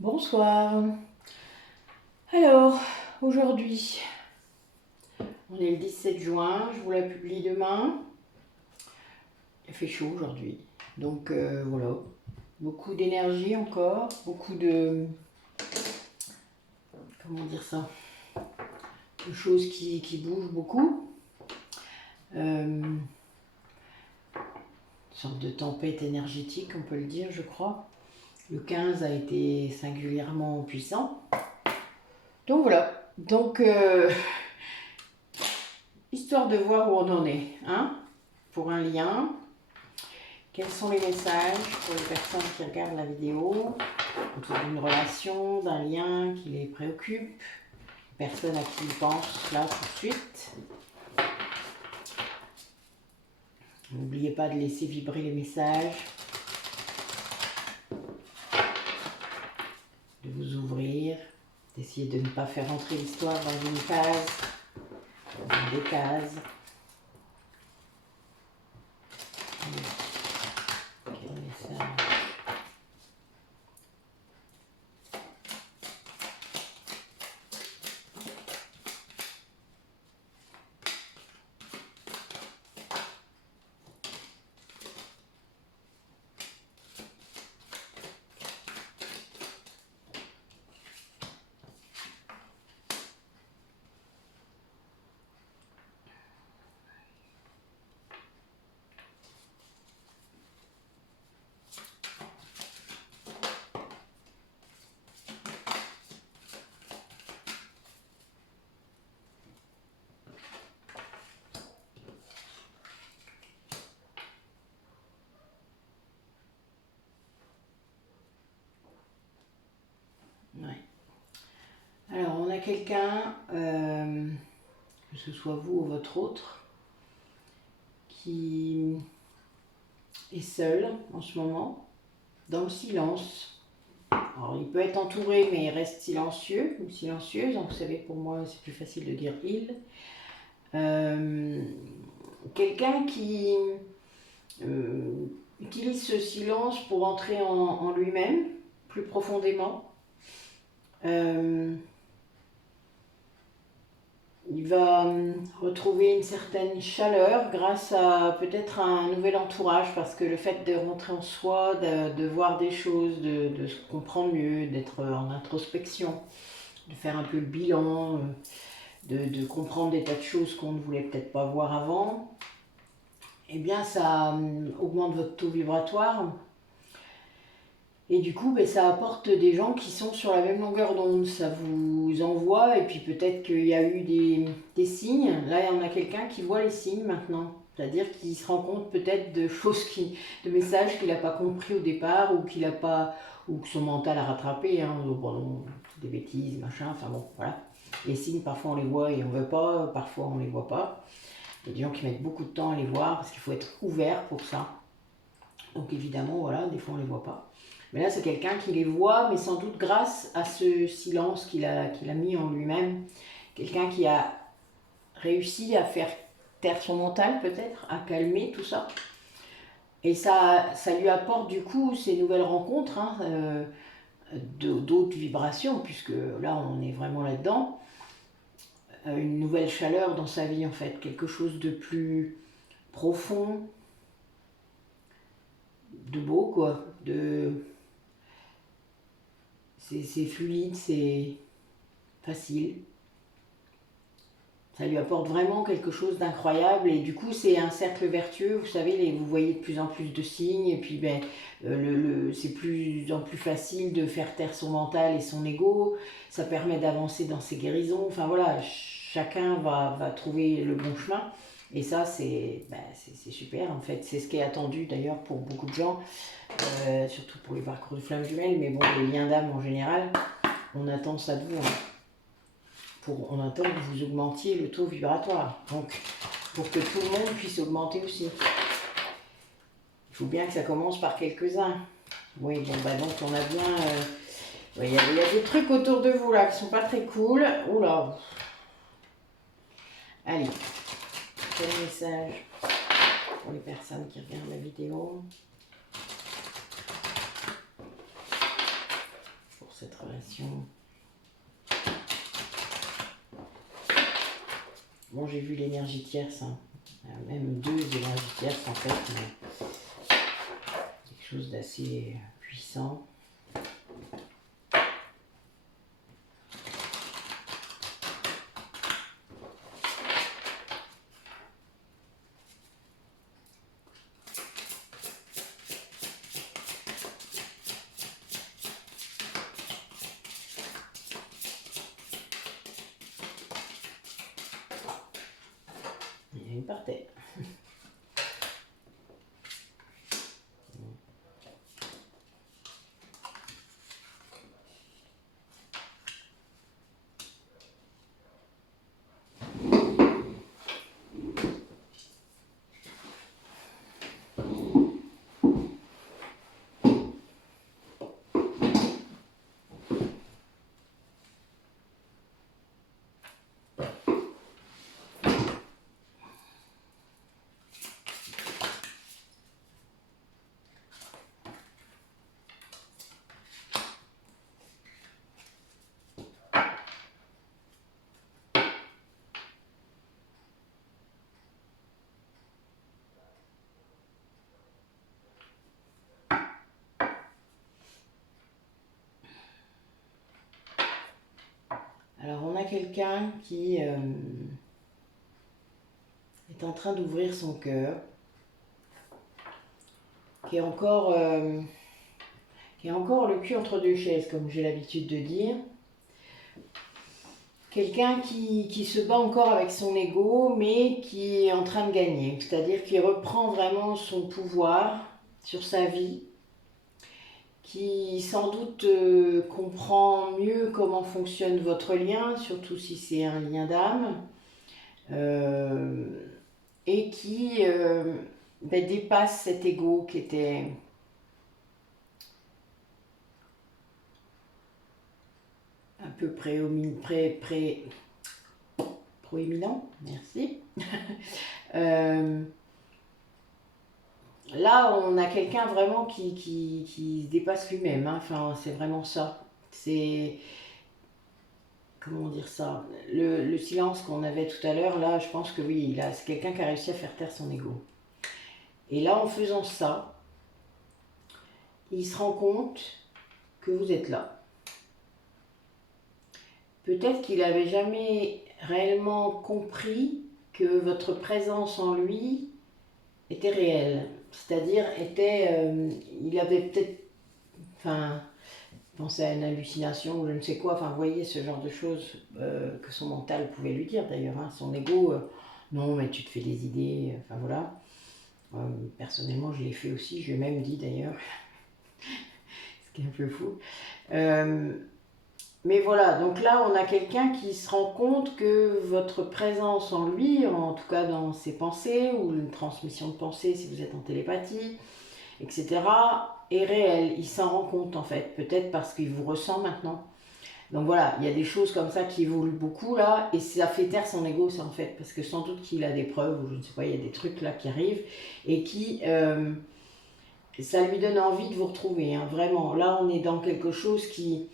Bonsoir. Alors, aujourd'hui, on est le 17 juin, je vous la publie demain. Il fait chaud aujourd'hui, donc voilà. Beaucoup d'énergie encore, beaucoup de... Comment dire ça? De choses qui bougent beaucoup. Une sorte de tempête énergétique, on peut le dire, je crois. Le 15 a été singulièrement puissant. Donc voilà. Donc, histoire de voir où on en est, hein, pour un lien. Quels sont les messages pour les personnes qui regardent la vidéo autour d'une relation, d'un lien qui les préoccupe, personne à qui ils pensent là tout de suite. N'oubliez pas de laisser vibrer les messages, de vous ouvrir, d'essayer de ne pas faire entrer l'histoire dans une case, dans des cases. Quel message? Ouais. Alors, on a quelqu'un, que ce soit vous ou votre autre, qui est seul en ce moment, dans le silence. Alors, il peut être entouré, mais il reste silencieux ou silencieuse. Donc, vous savez, pour moi, c'est plus facile de dire il. Quelqu'un qui utilise ce silence pour entrer en lui-même, plus profondément. Il va retrouver une certaine chaleur grâce à peut-être un nouvel entourage, parce que le fait de rentrer en soi, de voir des choses, de se comprendre mieux, d'être en introspection, de faire un peu le bilan, de comprendre des tas de choses qu'on ne voulait peut-être pas voir avant, eh bien ça augmente votre taux vibratoire. Et du coup, ben, ça apporte des gens qui sont sur la même longueur d'onde. Ça vous envoie, et puis peut-être qu'il y a eu des signes. Là, il y en a quelqu'un qui voit les signes maintenant. C'est-à-dire qu'il se rend compte peut-être de choses, de messages qu'il n'a pas compris au départ, ou qu'il a pas, ou que son mental a rattrapé. Hein. Bon, des bêtises, machin, enfin bon, voilà. Les signes, parfois on les voit et on ne veut pas, parfois on ne les voit pas. Il y a des gens qui mettent beaucoup de temps à les voir, parce qu'il faut être ouvert pour ça. Donc évidemment, voilà, des fois on ne les voit pas. Mais là, c'est quelqu'un qui les voit, mais sans doute grâce à ce silence qu'il a mis en lui-même. Quelqu'un qui a réussi à faire taire son mental, peut-être, à calmer tout ça. Et ça lui apporte du coup ces nouvelles rencontres, hein, d'autres vibrations, puisque là, on est vraiment là-dedans. Une nouvelle chaleur dans sa vie, en fait. Quelque chose de plus profond, de beau, quoi. C'est fluide, c'est facile. Ça lui apporte vraiment quelque chose d'incroyable, et du coup c'est un cercle vertueux. Vous savez, vous voyez de plus en plus de signes, et puis ben, c'est plus en plus facile de faire taire son mental et son ego. Ça permet d'avancer dans ses guérisons. Enfin voilà, chacun va trouver le bon chemin, et ça c'est super en fait. C'est ce qui est attendu d'ailleurs pour beaucoup de gens, surtout pour les parcours de flammes jumelles, mais bon, les liens d'âme en général, on attend ça de vous, hein. On attend que vous augmentiez le taux vibratoire, donc pour que tout le monde puisse augmenter aussi. Il faut bien que ça commence par quelques-uns. Oui, bon, bah donc on a bien... il y a des trucs autour de vous là qui sont pas très cool. Oula. Allez, quel message pour les personnes qui regardent la vidéo pour cette relation. Bon, j'ai vu l'énergie tierce, hein. Même 2 énergies tierces en fait, mais quelque chose d'assez puissant. Il partait. Alors on a quelqu'un qui est en train d'ouvrir son cœur, qui est encore le cul entre deux chaises, comme j'ai l'habitude de dire. Quelqu'un qui se bat encore avec son ego, mais qui est en train de gagner. C'est-à-dire qu'il reprend vraiment son pouvoir sur sa vie, qui sans doute comprend mieux comment fonctionne votre lien, surtout si c'est un lien d'âme, et qui dépasse cet ego qui était un peu proéminent, merci. Là, on a quelqu'un vraiment qui se dépasse lui-même, hein. Enfin, c'est vraiment ça. C'est, comment dire ça, le silence qu'on avait tout à l'heure, là, je pense que oui, c'est quelqu'un qui a réussi à faire taire son ego. Et là, en faisant ça, il se rend compte que vous êtes là. Peut-être qu'il n'avait jamais réellement compris que votre présence en lui était réelle. C'est-à-dire, il avait peut-être, pensé à une hallucination ou je ne sais quoi, vous voyez ce genre de choses que son mental pouvait lui dire d'ailleurs, hein. Son ego, non mais tu te fais des idées, voilà. Personnellement, je l'ai fait aussi, je l'ai même dit d'ailleurs, ce qui est un peu fou. Mais voilà, donc là, on a quelqu'un qui se rend compte que votre présence en lui, en tout cas dans ses pensées, ou une transmission de pensée si vous êtes en télépathie, etc., est réelle. Il s'en rend compte en fait, peut-être parce qu'il vous ressent maintenant. Donc voilà, il y a des choses comme ça qui évoluent beaucoup là, et ça fait taire son ego, ça en fait, parce que sans doute qu'il a des preuves, ou je ne sais pas, il y a des trucs là qui arrivent, et qui... ça lui donne envie de vous retrouver, hein, vraiment. Là, on est dans quelque chose qui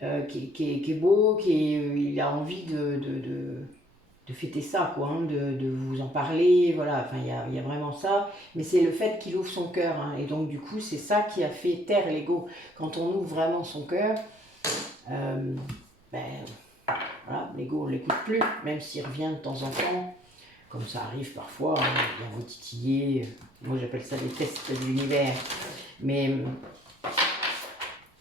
est beau, il a envie de fêter ça, quoi, hein, de vous en parler, voilà, il y a vraiment ça, mais c'est le fait qu'il ouvre son cœur, hein, et donc du coup, c'est ça qui a fait taire l'ego. Quand on ouvre vraiment son cœur, voilà, l'ego, on ne l'écoute plus, même s'il revient de temps en temps, comme ça arrive parfois, hein, il vient vous titiller, moi j'appelle ça des tests de l'univers, mais...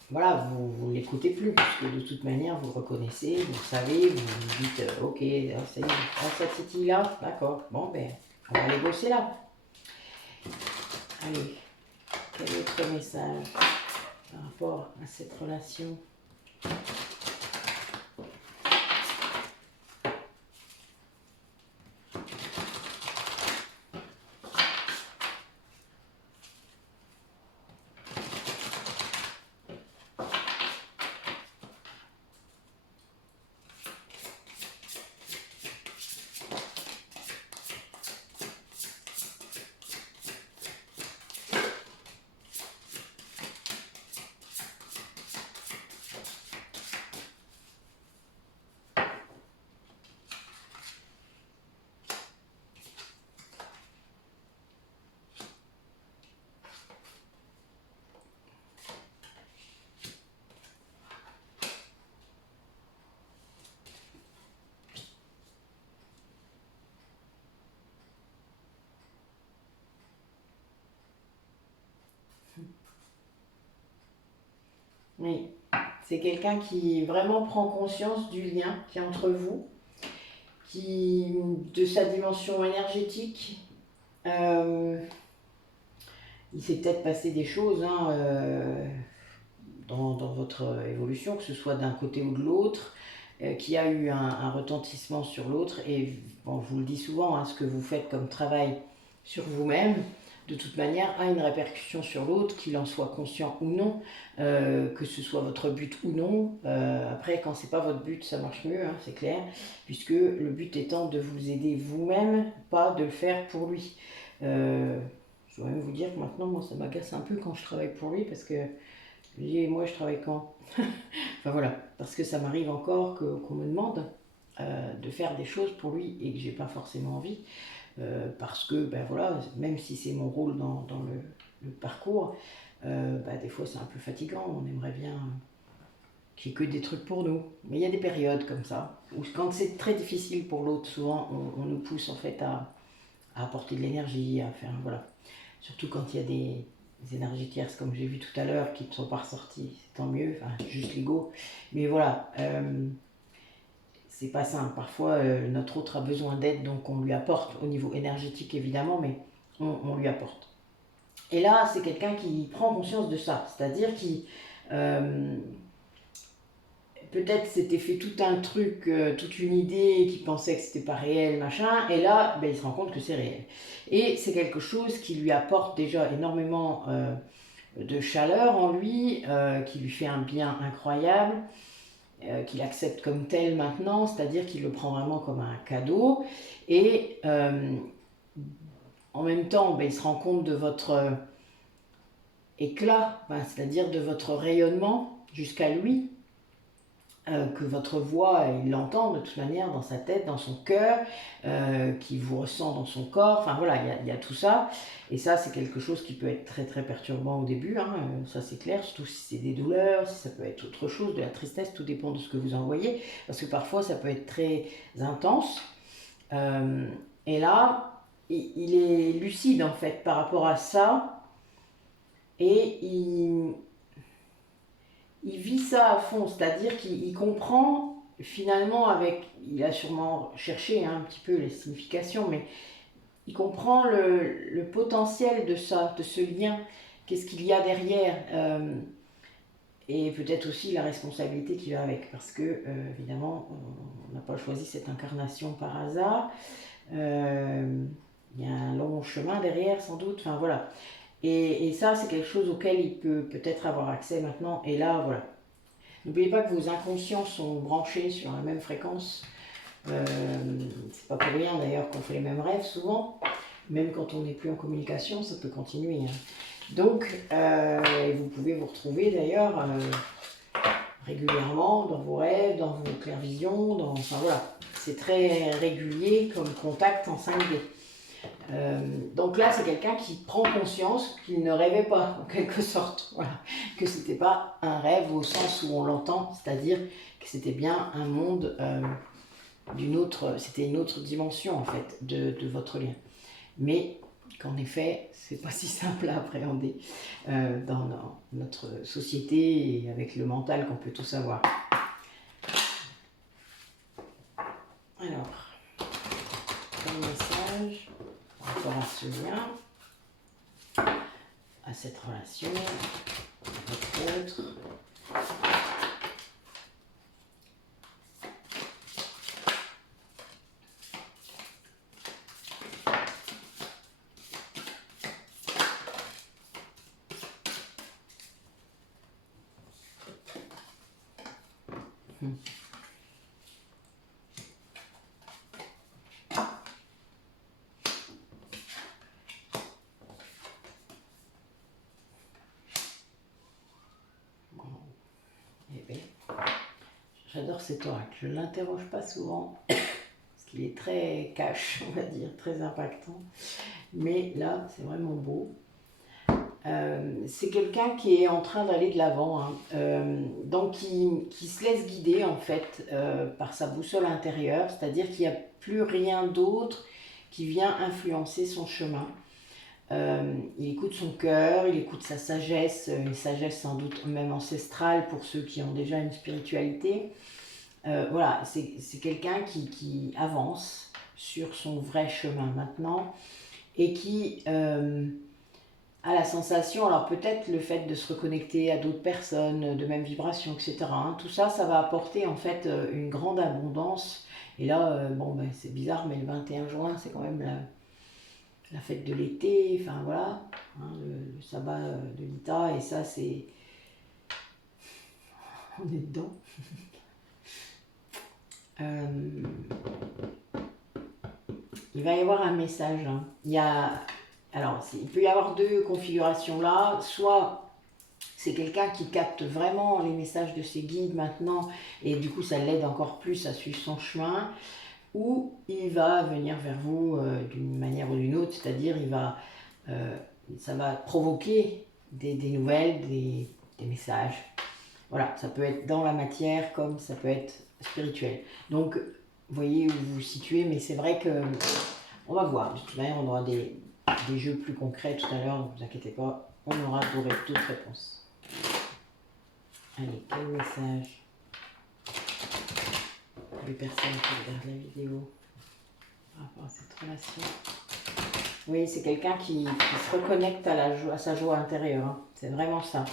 voilà, vous ne l'écoutez plus, puisque de toute manière, vous le reconnaissez, vous le savez, vous vous dites, ok, ça y est, cette titille-là, d'accord, bon, on va aller bosser là. Allez, quel autre message par rapport à cette relation ? Oui. C'est quelqu'un qui vraiment prend conscience du lien qui est entre vous, de sa dimension énergétique. Euh, il s'est peut-être passé des choses hein, dans votre évolution, que ce soit d'un côté ou de l'autre, qui a eu un retentissement sur l'autre. Et bon, je vous le dis souvent, hein, ce que vous faites comme travail sur vous-même, de toute manière, a une répercussion sur l'autre, qu'il en soit conscient ou non, que ce soit votre but ou non. Après, quand c'est pas votre but, ça marche mieux, hein, c'est clair, puisque le but étant de vous aider vous-même, pas de le faire pour lui. Je dois même vous dire que maintenant, moi, ça m'agace un peu quand je travaille pour lui, parce que je dis, moi, je travaille quand? Enfin voilà, parce que ça m'arrive encore qu'on me demande de faire des choses pour lui et que j'ai pas forcément envie. Parce que, ben voilà, même si c'est mon rôle dans le parcours, ben des fois c'est un peu fatigant, on aimerait bien qu'il n'y ait que des trucs pour nous. Mais il y a des périodes comme ça, où quand c'est très difficile pour l'autre, souvent on nous pousse en fait à apporter de l'énergie, à faire, voilà. Surtout quand il y a des énergies tierces, comme j'ai vu tout à l'heure, qui ne sont pas ressorties, c'est tant mieux, enfin juste l'ego. Mais voilà, c'est pas simple. Parfois, notre autre a besoin d'aide, donc on lui apporte au niveau énergétique évidemment, mais on lui apporte. Et là, c'est quelqu'un qui prend conscience de ça, c'est-à-dire qui peut-être s'était fait tout un truc, toute une idée, qui pensait que c'était pas réel, machin, et là, ben, il se rend compte que c'est réel. Et c'est quelque chose qui lui apporte déjà énormément de chaleur en lui, qui lui fait un bien incroyable, qu'il accepte comme tel maintenant, c'est-à-dire qu'il le prend vraiment comme un cadeau. Et en même temps, ben, il se rend compte de votre éclat, ben, c'est-à-dire de votre rayonnement jusqu'à lui, que votre voix, il l'entend de toute manière dans sa tête, dans son cœur, qui vous ressent dans son corps, enfin voilà, il y a tout ça. Et ça, c'est quelque chose qui peut être très très perturbant au début, hein, ça c'est clair, surtout si c'est des douleurs, si ça peut être autre chose, de la tristesse, tout dépend de ce que vous envoyez, parce que parfois ça peut être très intense. Et là, il est lucide en fait par rapport à ça, et il vit ça à fond, c'est-à-dire qu'il comprend finalement il a sûrement cherché hein, un petit peu les significations, mais il comprend le potentiel de ça, de ce lien, qu'est-ce qu'il y a derrière, et peut-être aussi la responsabilité qui va avec, parce que évidemment, on n'a pas choisi cette incarnation par hasard, il y a un long chemin derrière sans doute, enfin voilà. Et ça, c'est quelque chose auquel il peut peut-être avoir accès maintenant, et là, voilà. N'oubliez pas que vos inconscients sont branchés sur la même fréquence. C'est pas pour rien d'ailleurs qu'on fait les mêmes rêves souvent. Même quand on n'est plus en communication, ça peut continuer. Hein. Donc, vous pouvez vous retrouver d'ailleurs régulièrement dans vos rêves, dans vos clairvisions, enfin voilà. C'est très régulier comme contact en 5D. Donc là, c'est quelqu'un qui prend conscience qu'il ne rêvait pas, en quelque sorte. Voilà. Que c'était pas un rêve au sens où on l'entend, c'est-à-dire que c'était bien un monde c'était une autre dimension en fait de votre lien. Mais qu'en effet, c'est pas si simple à appréhender dans notre société et avec le mental qu'on peut tous avoir. Alors, un message par rapport à ce lien, à cette relation, à votre autre. Eh bien, j'adore cet oracle. Je ne l'interroge pas souvent, parce qu'il est très cash, on va dire, très impactant. Mais là, c'est vraiment beau. C'est quelqu'un qui est en train d'aller de l'avant, hein. Donc qui se laisse guider en fait par sa boussole intérieure, c'est-à-dire qu'il n'y a plus rien d'autre qui vient influencer son chemin. Il écoute son cœur, il écoute sa sagesse, une sagesse sans doute même ancestrale pour ceux qui ont déjà une spiritualité. Voilà, c'est quelqu'un qui avance sur son vrai chemin maintenant et qui a la sensation, alors peut-être le fait de se reconnecter à d'autres personnes de même vibration, etc. Hein, tout ça, ça va apporter en fait une grande abondance. Et là, bon, ben, c'est bizarre, mais le 21 juin, c'est quand même la fête de l'été, enfin voilà, hein, le sabbat de l'Ita, et ça, c'est. On est dedans. Il va y avoir un message. Hein. Alors, il peut y avoir deux configurations là. Soit c'est quelqu'un qui capte vraiment les messages de ses guides maintenant, et du coup, ça l'aide encore plus à suivre son chemin. Ou il va venir vers vous d'une manière ou d'une autre, c'est-à-dire ça va provoquer des nouvelles, des messages. Voilà, ça peut être dans la matière comme ça peut être spirituel. Donc, vous voyez où vous vous situez, mais c'est vrai que on va voir. De toute manière, on aura des jeux plus concrets tout à l'heure, ne vous inquiétez pas, on aura d'autres réponses. Allez, quel message pour les personnes qui regardent la vidéo par rapport à cette relation? Oui, c'est quelqu'un qui se reconnecte à sa joie intérieure. Hein. C'est vraiment ça.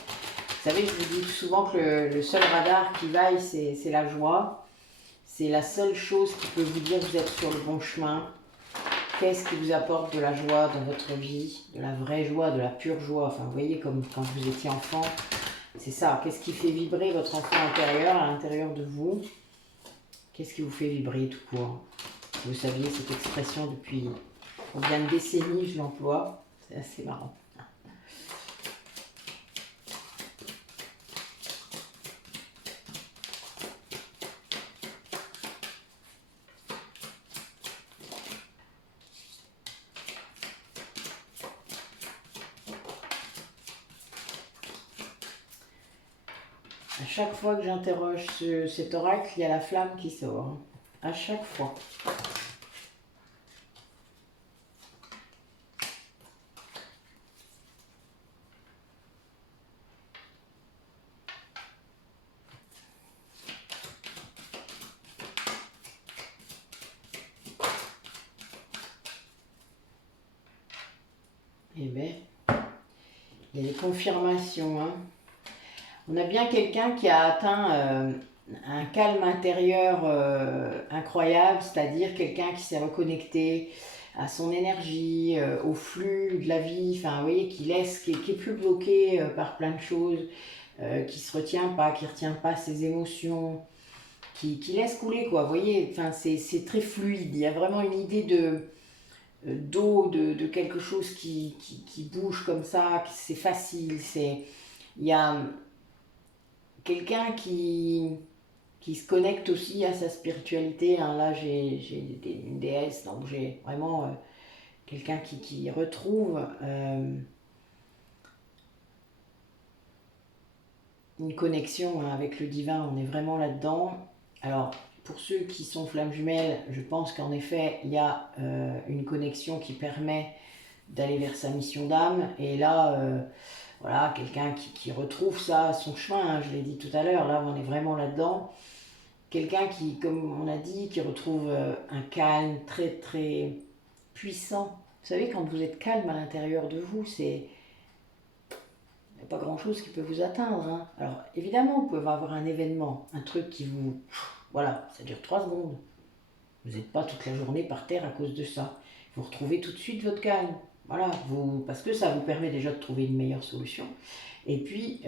Vous savez, je vous dis souvent que le seul radar qui vaille, c'est la joie. C'est la seule chose qui peut vous dire que vous êtes sur le bon chemin. Qu'est-ce qui vous apporte de la joie dans votre vie, de la vraie joie, de la pure joie. Enfin, vous voyez, comme quand vous étiez enfant, c'est ça. Qu'est-ce qui fait vibrer votre enfant intérieur, à l'intérieur de vous? Qu'est-ce qui vous fait vibrer tout court? Vous saviez cette expression depuis combien de décennies je l'emploie? C'est assez marrant. À chaque fois que j'interroge cet oracle, il y a la flamme qui sort. Hein. À chaque fois. Eh bien, il y a des confirmations. Hein. On a bien quelqu'un qui a atteint un calme intérieur incroyable, c'est-à-dire quelqu'un qui s'est reconnecté à son énergie, au flux de la vie, enfin, vous voyez, qui est plus bloqué par plein de choses, qui se retient pas, qui retient pas ses émotions, qui laisse couler, quoi. Vous voyez, enfin, c'est très fluide. Il y a vraiment une idée d'eau, de quelque chose qui bouge comme ça, c'est facile, il y a quelqu'un qui se connecte aussi à sa spiritualité. Hein. Là, j'ai une déesse, donc j'ai vraiment quelqu'un qui retrouve une connexion hein, avec le divin. On est vraiment là-dedans. Alors, pour ceux qui sont flammes jumelles, je pense qu'en effet, il y a une connexion qui permet d'aller vers sa mission d'âme. Et là, voilà, quelqu'un qui retrouve ça, son chemin, hein, je l'ai dit tout à l'heure, là, on est vraiment là-dedans. Quelqu'un qui, comme on a dit, qui retrouve un calme très, très puissant. Vous savez, quand vous êtes calme à l'intérieur de vous, il n'y a pas grand-chose qui peut vous atteindre. Hein. Alors, évidemment, vous pouvez avoir un événement, un truc qui vous... Voilà, ça dure 3 secondes. Vous n'êtes pas toute la journée par terre à cause de ça. Vous retrouvez tout de suite votre calme. Voilà, parce que ça vous permet déjà de trouver une meilleure solution. Et puis,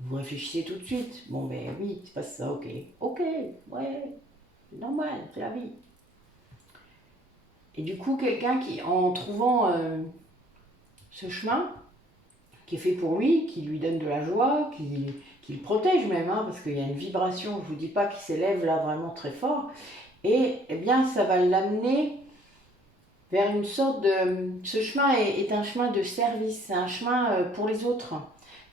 vous réfléchissez tout de suite. Bon, ben oui, il se passe ça, ok. Ok, ouais, c'est normal, c'est la vie. Et du coup, quelqu'un qui, en trouvant ce chemin, qui est fait pour lui, qui lui donne de la joie, qui le protège même, hein, parce qu'il y a une vibration, je ne vous dis pas, qui s'élève là vraiment très fort, et eh bien ça va l'amener vers une sorte de... Ce chemin est un chemin de service, c'est un chemin pour les autres.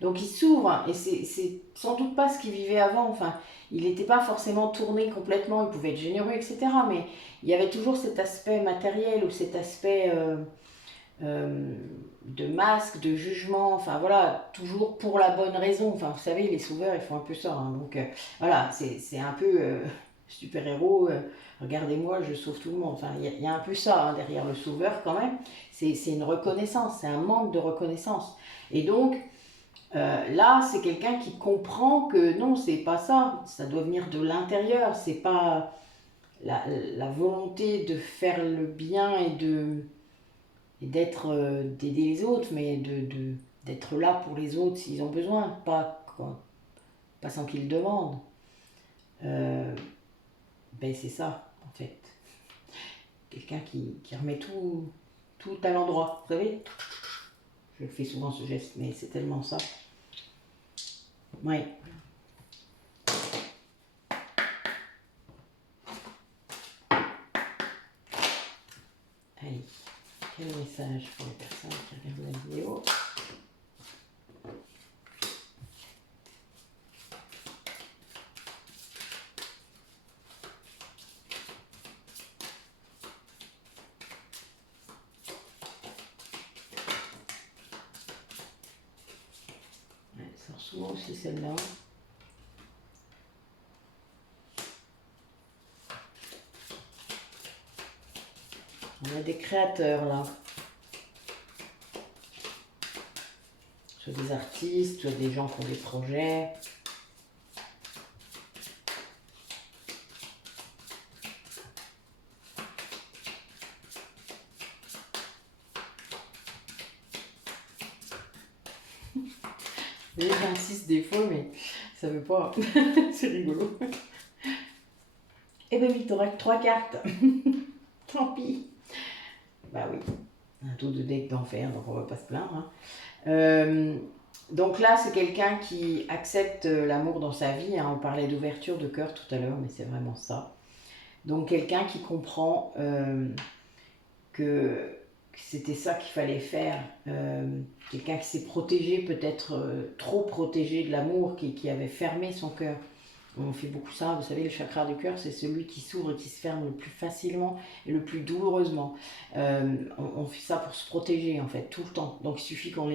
Donc il s'ouvre, et c'est sans doute pas ce qu'il vivait avant, enfin, il n'était pas forcément tourné complètement, il pouvait être généreux, etc. Mais il y avait toujours cet aspect matériel ou cet aspect de masque, de jugement, enfin voilà, toujours pour la bonne raison. Enfin, vous savez, les sauveurs, ils font un peu ça. Hein. Donc voilà, c'est un peu super-héros. Regardez-moi, je sauve tout le monde. Enfin, il y a un peu ça hein, derrière le sauveur quand même. C'est une reconnaissance, c'est un manque de reconnaissance. Et donc, là, c'est quelqu'un qui comprend que non, c'est pas ça. Ça doit venir de l'intérieur. C'est pas la volonté de faire le bien et d'aider les autres, mais d'être là pour les autres s'ils ont besoin, pas sans qu'ils le demandent. Ben c'est ça, en fait. Quelqu'un qui remet tout à l'endroit, vous savez. Je fais souvent ce geste, mais c'est tellement ça. Ouais. Allez, quel message pour les personnes qui regardent la vidéo? Ouais, ça sort souvent aussi celle-là. On a des créateurs là. Soit des artistes, soit des gens qui ont des projets. J'insiste des fois, mais ça veut pas. C'est rigolo. Eh ben oui, t'auras que 3 cartes. Tant pis. Bah oui, un taux de deck d'enfer, donc on va pas se plaindre. Hein. Donc là, c'est quelqu'un qui accepte l'amour dans sa vie. Hein. On parlait d'ouverture de cœur tout à l'heure, mais c'est vraiment ça. Donc quelqu'un qui comprend que c'était ça qu'il fallait faire. Quelqu'un qui s'est protégé, peut-être trop protégé de l'amour, qui avait fermé son cœur. On fait beaucoup ça, vous savez, le chakra du cœur, c'est celui qui s'ouvre et qui se ferme le plus facilement et le plus douloureusement. On fait ça pour se protéger, en fait, tout le temps. Donc il suffit qu'on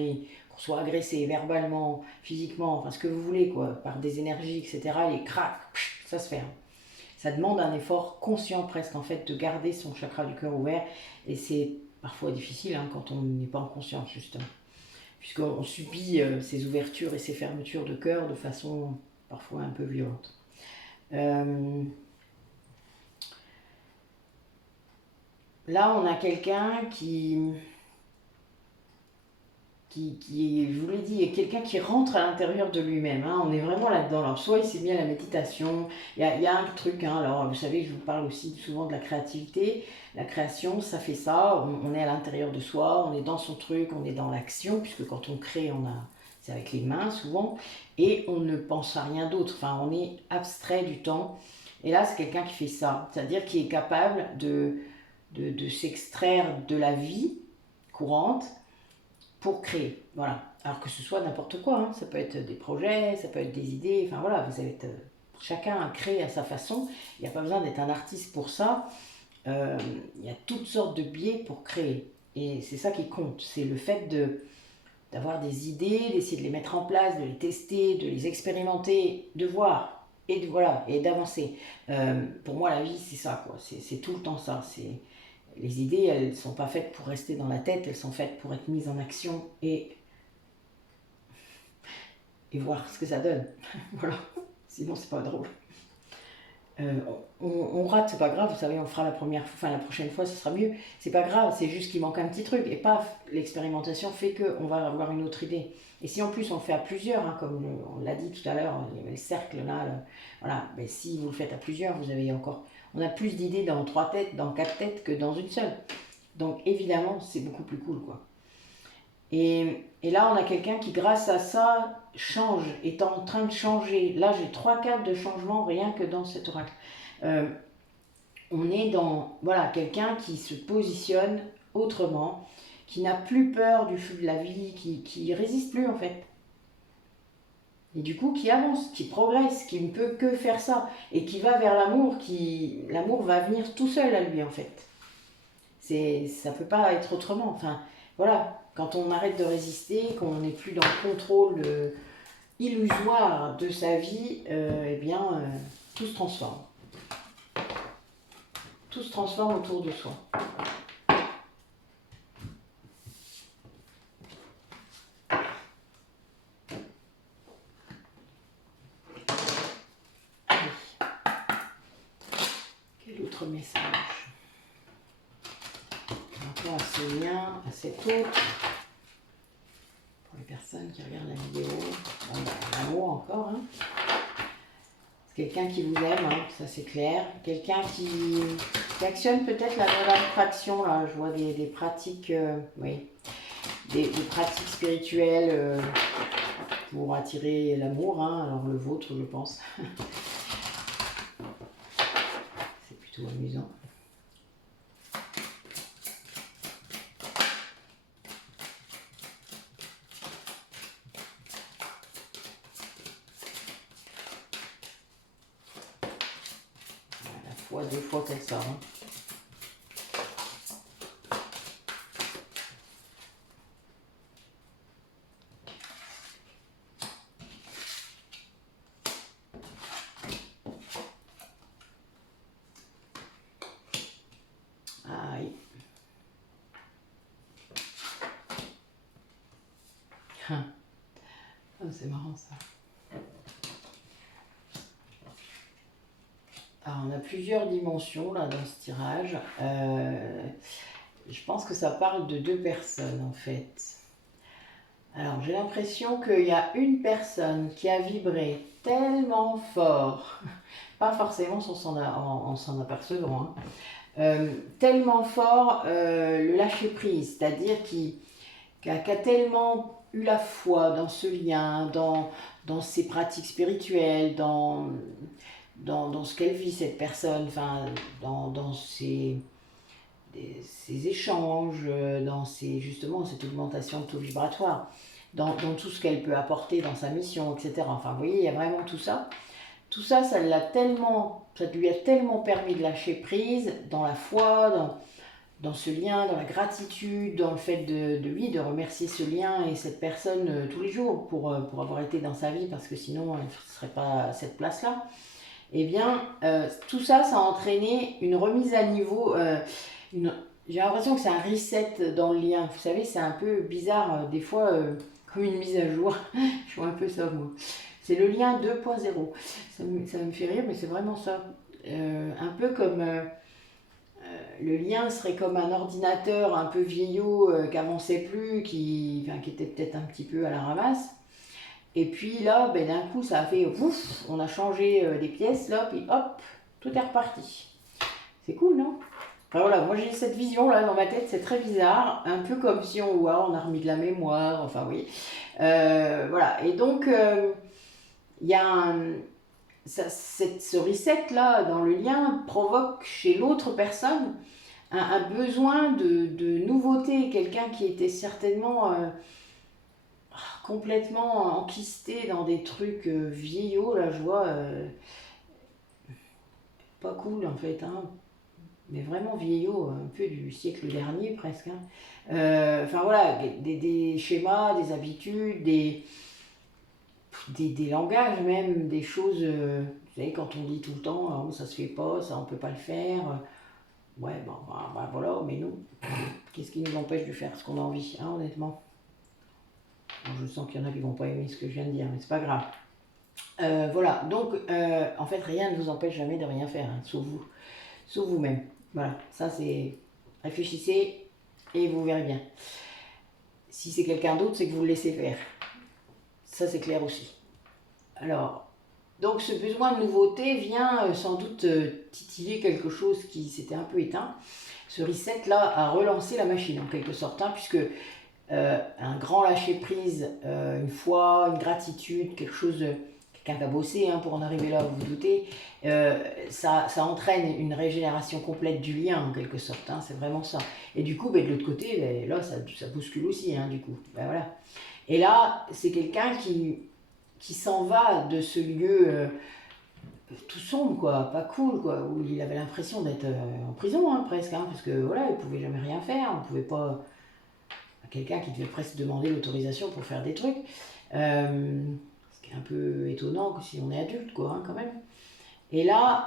soit agressé verbalement, physiquement, enfin ce que vous voulez, quoi, par des énergies, etc. Et crac, ça se ferme. Ça demande un effort conscient presque, en fait, de garder son chakra du cœur ouvert. Et c'est parfois difficile hein, quand on n'est pas en conscience, justement. Puisqu'on subit ces ouvertures et ces fermetures de cœur de façon parfois un peu violente. Là, on a quelqu'un qui, je vous l'ai dit, est quelqu'un qui rentre à l'intérieur de lui-même. Hein. On est vraiment là-dedans. Alors, soit il s'est mis à la méditation, il y a un truc, hein, alors vous savez, je vous parle aussi souvent de la créativité. La création, ça fait ça, on est à l'intérieur de soi, on est dans son truc, on est dans l'action, puisque quand on crée, c'est avec les mains souvent, et on ne pense à rien d'autre. Enfin, on est abstrait du temps. Et là, c'est quelqu'un qui fait ça, c'est-à-dire qui est capable de s'extraire de la vie courante pour créer, voilà. Alors que ce soit n'importe quoi, hein. Ça peut être des projets, ça peut être des idées, enfin voilà, vous avez chacun crée à sa façon, il n'y a pas besoin d'être un artiste pour ça, il y a toutes sortes de biais pour créer, et c'est ça qui compte, c'est le fait d'avoir des idées, d'essayer de les mettre en place, de les tester, de les expérimenter, de voir, et voilà, et d'avancer. Pour moi, la vie, c'est ça, quoi, c'est tout le temps ça, les idées, elles ne sont pas faites pour rester dans la tête, elles sont faites pour être mises en action et voir ce que ça donne. Voilà, sinon c'est pas drôle. On rate, c'est pas grave, vous savez, on fera la prochaine fois, ce sera mieux. C'est pas grave, c'est juste qu'il manque un petit truc. Et paf, l'expérimentation fait qu'on va avoir une autre idée. Et si en plus on le fait à plusieurs, hein, comme on l'a dit tout à l'heure, il y avait le cercle là, voilà, mais si vous le faites à plusieurs, vous avez encore. On a plus d'idées dans 3 têtes, dans 4 têtes que dans une seule. Donc évidemment, c'est beaucoup plus cool, quoi. Et là, on a quelqu'un qui, grâce à ça, change, est en train de changer. Là, j'ai 3 cartes de changement rien que dans cet oracle. On est dans, voilà, quelqu'un qui se positionne autrement, qui n'a plus peur du feu de la vie, qui résiste plus, en fait. Et du coup, qui avance, qui progresse, qui ne peut que faire ça. Et qui va vers l'amour, l'amour va venir tout seul à lui, en fait. Ça ne peut pas être autrement. Enfin, voilà, quand on arrête de résister, qu'on n'est plus dans le contrôle illusoire de sa vie, eh bien, tout se transforme. Tout se transforme autour de soi. Quel autre message? Par rapport à ce lien, à cet autre, pour les personnes qui regardent la vidéo, bon, l'amour encore, hein. C'est quelqu'un qui vous aime, hein, ça c'est clair. Quelqu'un qui actionne peut-être la loi d'attraction, là, je vois des pratiques, oui, des pratiques spirituelles pour attirer l'amour, hein, alors le vôtre, je pense. C'est plutôt amusant. Deux fois qu'elle sort. Hein. Ah oui. Oh, c'est marrant ça. Alors, on a plusieurs dimensions là dans ce tirage. Je pense que ça parle de deux personnes en fait. Alors j'ai l'impression qu'il y a une personne qui a vibré tellement fort, pas forcément en s'en apercevant, hein, tellement fort le lâcher prise, c'est-à-dire qui a tellement eu la foi dans ce lien, dans ses pratiques spirituelles, dans ce qu'elle vit cette personne, enfin dans ses échanges, dans justement cette augmentation de taux vibratoire, dans tout ce qu'elle peut apporter dans sa mission, etc. Enfin, vous voyez, il y a vraiment tout ça. Tout ça, ça lui a tellement permis de lâcher prise dans la foi, dans ce lien, dans la gratitude, dans le fait de remercier ce lien et cette personne tous les jours pour avoir été dans sa vie, parce que sinon, elle ne serait pas à cette place-là. Eh bien, tout ça, ça a entraîné une remise à niveau, j'ai l'impression que c'est un reset dans le lien. Vous savez, c'est un peu bizarre, des fois, comme une mise à jour. Je vois un peu ça, moi. C'est le lien 2.0. Ça me fait rire, mais c'est vraiment ça. Un peu comme le lien serait comme un ordinateur un peu vieillot qui n'avançait plus, qui était peut-être un petit peu à la ramasse. Et puis là, ben, d'un coup, ça a fait ouf, on a changé des pièces, là, puis hop, tout est reparti. C'est cool, non? Enfin, voilà, moi j'ai cette vision là dans ma tête, c'est très bizarre, un peu comme si on a remis de la mémoire, enfin oui. Voilà, et donc il y a ce reset là dans le lien provoque chez l'autre personne un besoin de nouveauté, quelqu'un qui était certainement complètement enquisté dans des trucs vieillots, là je vois, pas cool en fait, hein, mais vraiment vieillot, un peu du siècle dernier presque. Hein. Enfin voilà, des schémas, des habitudes, des langages même, des choses, vous savez, quand on dit tout le temps, oh, ça se fait pas, ça on peut pas le faire, ouais, ben, voilà, mais nous, qu'est-ce qui nous empêche de faire ce qu'on a envie, hein, honnêtement? Bon, je sens qu'il y en a qui vont pas aimer ce que je viens de dire, mais c'est pas grave. Voilà, donc en fait rien ne vous empêche jamais de rien faire, hein, sauf vous-même. Voilà, ça c'est... Réfléchissez et vous verrez bien. Si c'est quelqu'un d'autre, c'est que vous le laissez faire. Ça c'est clair aussi. Alors, donc ce besoin de nouveauté vient sans doute titiller quelque chose qui s'était un peu éteint. Ce reset là a relancé la machine en quelque sorte, hein, puisque un grand lâcher prise, une foi, une gratitude, quelque chose... quelqu'un qui a bossé pour en arriver là, vous vous doutez, ça entraîne une régénération complète du lien en quelque sorte, hein, c'est vraiment ça. Et du coup, de l'autre côté, là, ça bouscule aussi, hein, du coup. Voilà. Et là, c'est quelqu'un qui s'en va de ce lieu tout sombre, quoi, pas cool, quoi, où il avait l'impression d'être en prison, hein, presque, hein, parce que voilà, il pouvait jamais rien faire, on pouvait pas... quelqu'un qui devait presque demander l'autorisation pour faire des trucs. Ce qui est un peu étonnant si on est adulte, quoi, hein, quand même. Et là,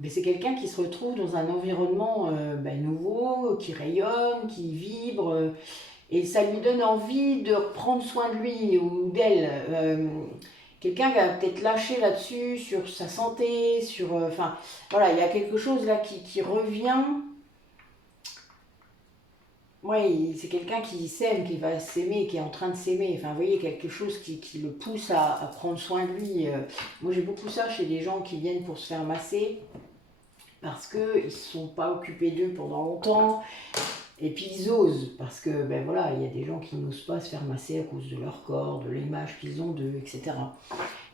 mais c'est quelqu'un qui se retrouve dans un environnement nouveau, qui rayonne, qui vibre, et ça lui donne envie de reprendre soin de lui ou d'elle. Quelqu'un qui a peut-être lâché là-dessus, sur sa santé, sur... Enfin, voilà, il y a quelque chose là qui revient. Oui, c'est quelqu'un qui s'aime, qui va s'aimer, qui est en train de s'aimer. Enfin, vous voyez, quelque chose qui le pousse à prendre soin de lui. Moi, j'ai beaucoup ça chez des gens qui viennent pour se faire masser parce qu'ils ne se sont pas occupés d'eux pendant longtemps. Et puis ils osent, parce que ben voilà, il y a des gens qui n'osent pas se faire masser à cause de leur corps, de l'image qu'ils ont d'eux, etc.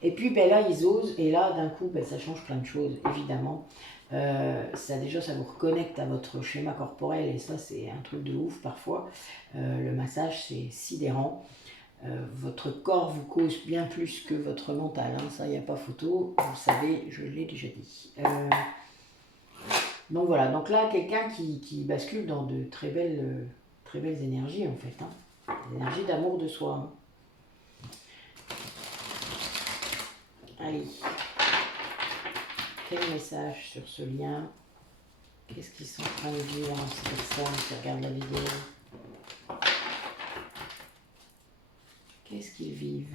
Et puis ben là, ils osent, et là, d'un coup, ben, ça change plein de choses, évidemment. Déjà, ça vous reconnecte à votre schéma corporel, et ça, c'est un truc de ouf parfois. Le massage, c'est sidérant. Votre corps vous cause bien plus que votre mental, hein. Ça, il n'y a pas photo, vous savez, je l'ai déjà dit. Donc voilà, donc là, quelqu'un qui bascule dans de très belles énergies, en fait. Hein. Des énergies d'amour de soi. Hein. Allez. Quel message sur ce lien? Qu'est-ce qu'ils sont en train de dire, ces personnes qui regardent la vidéo? Qu'est-ce qu'ils vivent?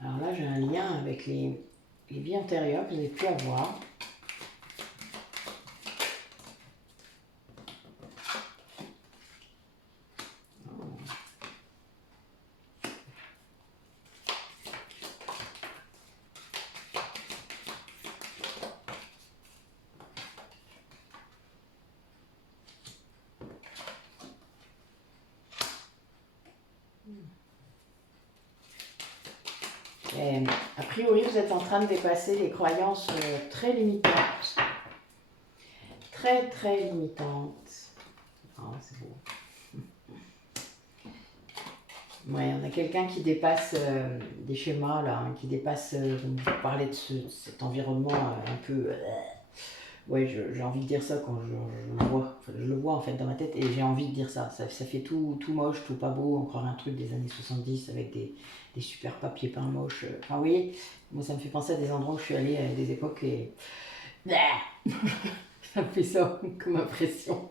Alors là, j'ai un lien avec les vies antérieures que vous avez pu avoir. Et, a priori, vous êtes en train de dépasser des croyances très limitantes. Très, très limitantes. Oh, c'est beau. Ouais, on a quelqu'un qui dépasse des schémas, là, hein, qui dépasse, vous parlez de cet environnement un peu... ouais, j'ai envie de dire ça quand je le vois. Enfin, je le vois en fait dans ma tête et j'ai envie de dire ça. Ça fait tout moche, tout pas beau, encore un truc des années 70 avec des super papiers peints moches. Enfin, vous voyez, moi ça me fait penser à des endroits où je suis allée à des époques et... ça me fait ça comme impression.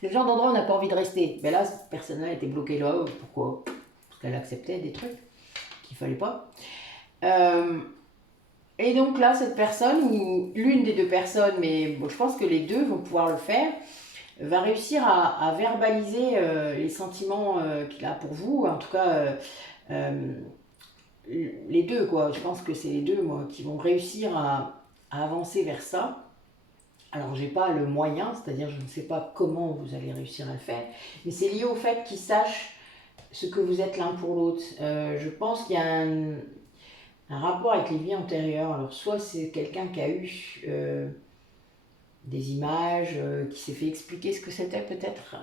C'est le genre d'endroit où on n'a pas envie de rester. Mais là, cette personne-là était bloquée là. Pourquoi? Parce qu'elle acceptait des trucs qu'il fallait pas. Et donc là, cette personne, ou l'une des deux personnes, mais bon, je pense que les deux vont pouvoir le faire, va réussir à verbaliser les sentiments qu'il a pour vous. En tout cas, les deux, quoi. Je pense que c'est les deux, moi, qui vont réussir à avancer vers ça. Alors, j'ai pas le moyen, c'est-à-dire je ne sais pas comment vous allez réussir à le faire, mais c'est lié au fait qu'ils sachent ce que vous êtes l'un pour l'autre. Je pense qu'il y a un rapport avec les vies antérieures. Alors, soit c'est quelqu'un qui a eu des images, qui s'est fait expliquer ce que c'était peut-être,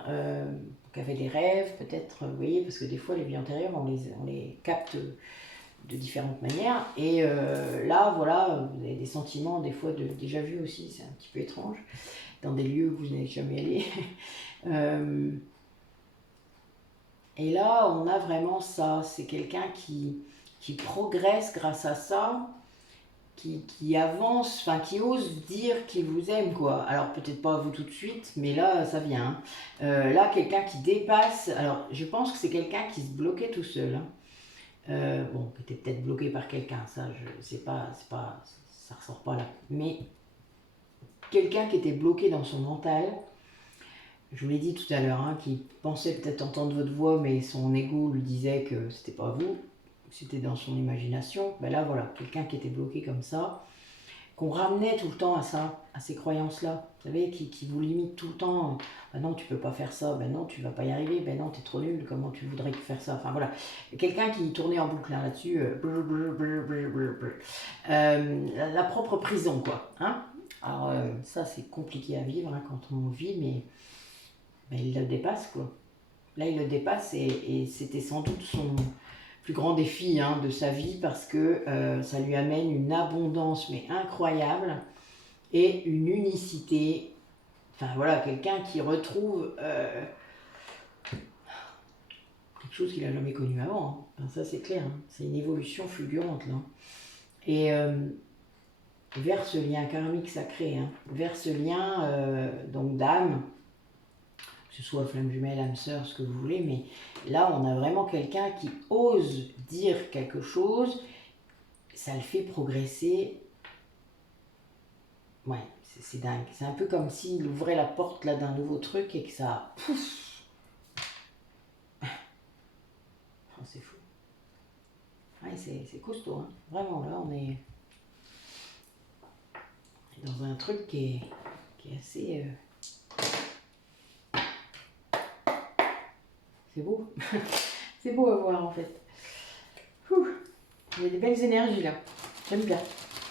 qui avait des rêves, peut-être, vous voyez, parce que des fois, les vies antérieures, on les capte de différentes manières. Et là, voilà, vous avez des sentiments, des fois, de déjà vu aussi, c'est un petit peu étrange, dans des lieux où vous n'êtes jamais allé. Et là, on a vraiment ça. C'est quelqu'un qui progresse grâce à ça, qui avance, enfin qui ose dire qu'il vous aime, quoi. Alors peut-être pas vous tout de suite, mais là, ça vient. Hein. Là, quelqu'un qui dépasse. Alors, je pense que c'est quelqu'un qui se bloquait tout seul. Hein. Bon, qui était peut-être bloqué par quelqu'un, ça, je sais pas, ça ressort pas là. Mais quelqu'un qui était bloqué dans son mental. Je vous l'ai dit tout à l'heure, hein, qui pensait peut-être entendre votre voix, mais son ego lui disait que c'était pas vous, c'était dans son imagination. Ben là, voilà, quelqu'un qui était bloqué comme ça, qu'on ramenait tout le temps à ça, à ces croyances-là. Vous savez, qui vous limite tout le temps. Ben non, tu peux pas faire ça. Ben non, tu vas pas y arriver. Ben non, t'es trop nul. Comment tu voudrais faire ça? Enfin voilà, quelqu'un qui tournait en boucle hein, là-dessus. La propre prison, quoi. Hein. Alors ça, c'est compliqué à vivre hein, quand on vit, mais il le dépasse quoi. Là il le dépasse et c'était sans doute son plus grand défi hein, de sa vie parce que ça lui amène une abondance mais incroyable et une unicité. Enfin voilà, quelqu'un qui retrouve quelque chose qu'il n'a jamais connu avant. Hein. Enfin, ça c'est clair, hein. C'est une évolution fulgurante là. Et vers ce lien karmique sacré, hein, vers ce lien donc d'âme, que ce soit flamme jumelle, âme sœur, ce que vous voulez, mais là on a vraiment quelqu'un qui ose dire quelque chose, ça le fait progresser. Ouais, c'est dingue. C'est un peu comme s'il ouvrait la porte là d'un nouveau truc et que ça... Pouf, oh, c'est fou. Ouais, c'est costaud, hein. Vraiment, là on est dans un truc qui est assez... C'est beau. C'est beau à voir en fait. Ouh. Il y a des belles énergies là. J'aime bien.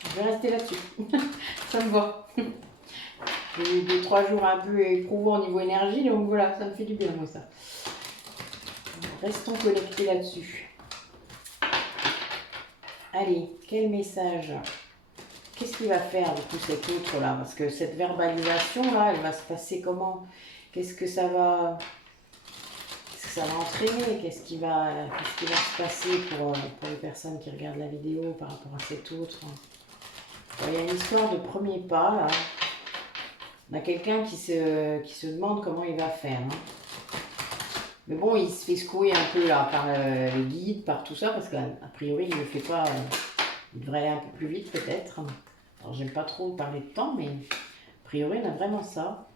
Je vais rester là-dessus. Ça me va. J'ai eu 2-3 jours un peu éprouvants au niveau énergie, donc voilà, ça me fait du bien moi ça. Restons connectés là-dessus. Allez, quel message? Qu'est-ce qu'il va faire du coup cet autre là? Parce que cette verbalisation là, elle va se passer comment? Qu'est-ce que ça va entraîner? Qu'est-ce qui va se passer pour les personnes qui regardent la vidéo par rapport à cet autre? Il y a une histoire de premier pas là. On a quelqu'un qui se demande comment il va faire. Hein. Mais bon, il se fait secouer un peu là par les guides, par tout ça, parce qu'a priori, il ne le fait pas. Il devrait aller un peu plus vite peut-être. Alors, j'aime pas trop parler de temps, mais a priori, on a vraiment ça.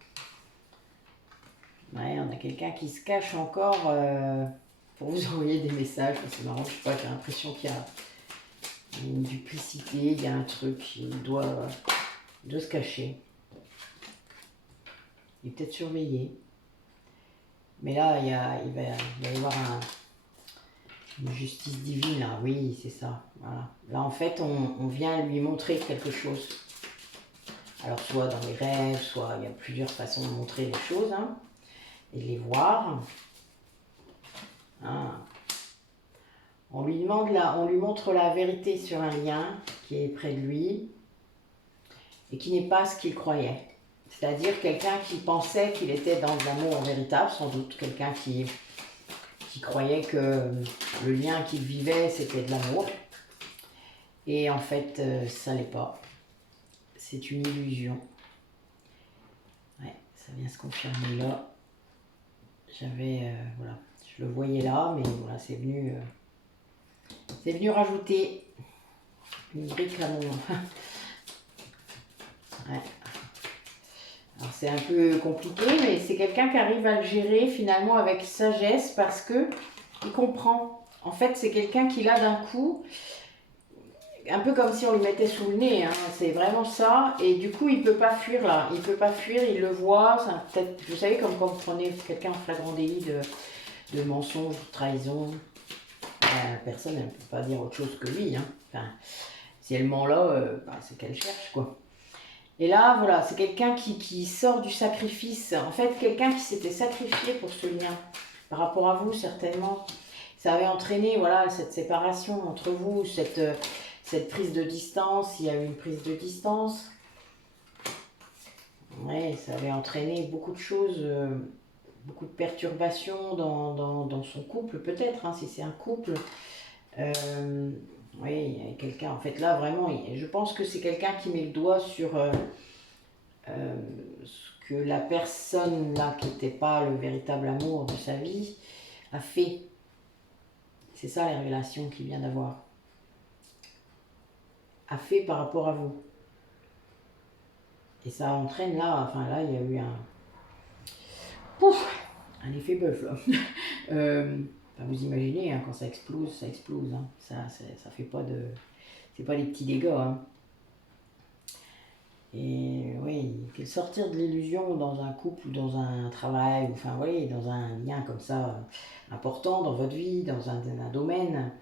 Ouais, on a quelqu'un qui se cache encore pour vous envoyer des messages. C'est marrant, je sais pas, j'ai l'impression qu'il y a une duplicité, il y a un truc, il doit se cacher. Il est peut-être surveillé. Mais là, il va y avoir une justice divine, là. Oui, c'est ça. Voilà. Là, en fait, on vient lui montrer quelque chose. Alors, soit dans les rêves, soit il y a plusieurs façons de montrer les choses, hein, et de les voir. Hein. On lui montre la vérité sur un lien qui est près de lui et qui n'est pas ce qu'il croyait. C'est-à-dire quelqu'un qui pensait qu'il était dans l'amour véritable, sans doute quelqu'un qui croyait que le lien qu'il vivait c'était de l'amour. Et en fait, ça l'est pas. C'est une illusion. Ouais, ça vient se confirmer là. Voilà, je le voyais là, mais voilà, c'est venu rajouter une brique à mon... Ouais. Alors c'est un peu compliqué, mais c'est quelqu'un qui arrive à le gérer finalement avec sagesse parce que il comprend. En fait, c'est quelqu'un qui là d'un coup, un peu comme si on lui mettait sous le nez, hein, c'est vraiment ça. Et du coup, il peut pas fuir là, il peut pas fuir, il le voit. Peut-être, vous savez, comme quand vous prenez quelqu'un en flagrant délit de mensonge, de trahison, la personne elle peut pas dire autre chose que lui. Hein. Enfin, si elle ment là, c'est qu'elle cherche quoi. Et là, voilà, c'est quelqu'un qui sort du sacrifice. En fait, quelqu'un qui s'était sacrifié pour ce lien. Par rapport à vous, certainement. Ça avait entraîné, voilà, cette séparation entre vous, cette prise de distance. Il y a eu une prise de distance. Ouais, ça avait entraîné beaucoup de choses, beaucoup de perturbations dans son couple, peut-être, hein, si c'est un couple. Oui, il y a quelqu'un, en fait, là, vraiment, je pense que c'est quelqu'un qui met le doigt sur ce que la personne, là, qui n'était pas le véritable amour de sa vie, a fait. C'est ça, la révélation qu'il vient d'avoir. A fait par rapport à vous. Et ça entraîne, là, enfin, là, il y a eu un effet bœuf, là. Enfin, vous imaginez, hein, quand ça explose, ça explose. Hein. Ça fait pas de... C'est pas des petits dégâts. Hein. Et oui, sortir de l'illusion dans un couple ou dans un travail, ou enfin, oui, dans un lien comme ça important dans votre vie, dans un domaine.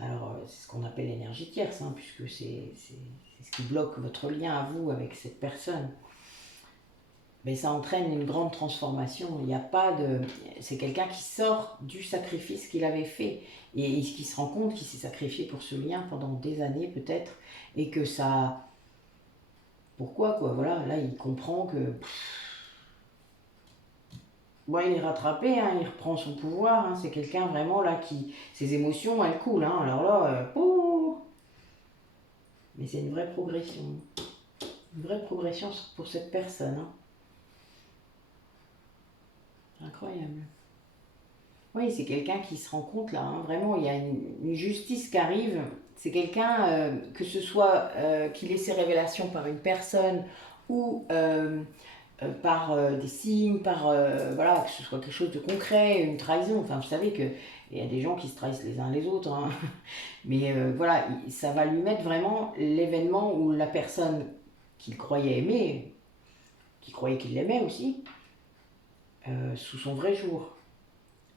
Alors, c'est ce qu'on appelle l'énergie tierce, hein, puisque c'est ce qui bloque votre lien à vous avec cette personne. mais ça entraîne une grande transformation. Il n'y a pas de... C'est quelqu'un qui sort du sacrifice qu'il avait fait et qui se rend compte qu'il s'est sacrifié pour ce lien pendant des années peut-être et que ça... Pourquoi quoi? Voilà, là il comprend que... Bon, il est rattrapé, hein, il reprend son pouvoir. Hein, c'est quelqu'un vraiment là qui... Ses émotions, elles coulent. Hein, alors là, mais c'est une vraie progression. Une vraie progression pour cette personne. Hein. Incroyable. Oui, c'est quelqu'un qui se rend compte là, hein, vraiment, il y a une justice qui arrive. C'est quelqu'un, que ce soit qu'il ait ses révélations par une personne ou par des signes, par voilà, que ce soit quelque chose de concret, une trahison. Enfin, vous savez que il y a des gens qui se trahissent les uns les autres, hein. Mais voilà, ça va lui mettre vraiment l'événement où la personne qu'il croyait aimer, qui croyait qu'il l'aimait aussi, sous son vrai jour.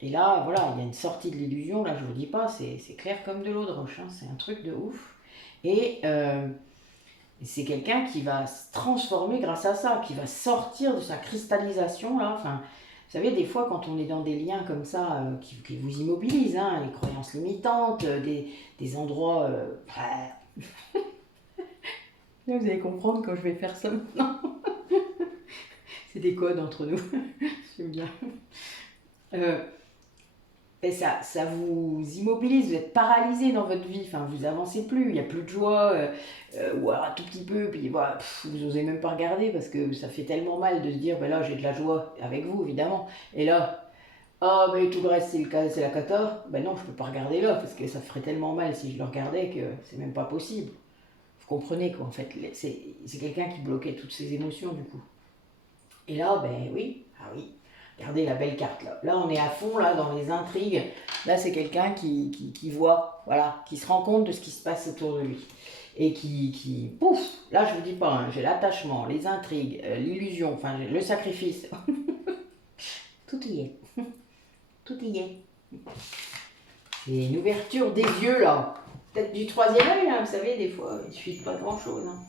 Et là, voilà, il y a une sortie de l'illusion, là, je vous dis pas, c'est clair comme de l'eau de roche, hein, c'est un truc de ouf. Et c'est quelqu'un qui va se transformer grâce à ça, qui va sortir de sa cristallisation, là. Enfin, vous savez, des fois, quand on est dans des liens comme ça, qui vous immobilisent, hein, les croyances limitantes, des endroits... Là, vous allez comprendre quand je vais faire ça maintenant. C'est des codes entre nous, j'aime bien. Euh, Et ça vous immobilise, vous êtes paralysé dans votre vie, enfin vous avancez plus, il n'y a plus de joie, ou alors un tout petit peu, puis voilà, vous n'osez même pas regarder parce que ça fait tellement mal de se dire, ben là j'ai de la joie avec vous évidemment, et là, ah ben tout le reste c'est la cata, ben non je peux pas regarder là parce que ça ferait tellement mal si je le regardais que c'est même pas possible. Vous comprenez quoi en fait, c'est quelqu'un qui bloquait toutes ses émotions du coup. Et là, ben oui, ah oui, regardez la belle carte là. Là, on est à fond là dans les intrigues. Là, c'est quelqu'un qui voit, voilà, qui se rend compte de ce qui se passe autour de lui. Et pouf, là, je vous dis pas, hein, j'ai l'attachement, les intrigues, l'illusion, enfin, le sacrifice. Tout y est. Tout y est. C'est une ouverture des yeux là. Peut-être du troisième œil, hein, vous savez, des fois, il ne suffit pas grand chose. Hein.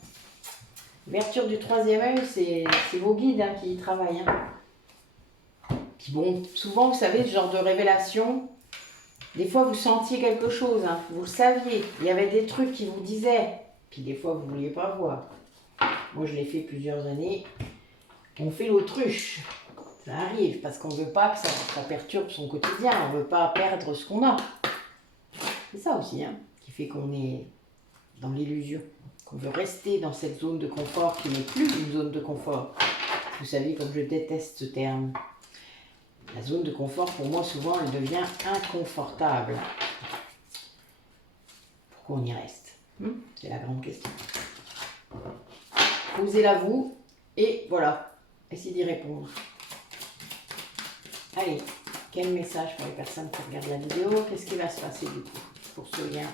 L'ouverture du troisième œil, c'est vos guides hein, qui y travaillent. Hein. Puis bon, souvent, vous savez, ce genre de révélation, des fois, vous sentiez quelque chose, hein, vous le saviez. Il y avait des trucs qui vous disaient, puis des fois, vous ne vouliez pas voir. Moi, je l'ai fait plusieurs années. On fait l'autruche. Ça arrive, parce qu'on ne veut pas que ça perturbe son quotidien. On ne veut pas perdre ce qu'on a. C'est ça aussi, hein, qui fait qu'on est dans l'illusion. Qu'on veut rester dans cette zone de confort qui n'est plus une zone de confort. Vous savez, comme je déteste ce terme. La zone de confort, pour moi, souvent, elle devient inconfortable. Pourquoi on y reste? C'est la grande question. Posez-la vous, et voilà, essayez d'y répondre. Allez, quel message pour les personnes qui regardent la vidéo? Qu'est-ce qui va se passer du coup pour ce lien?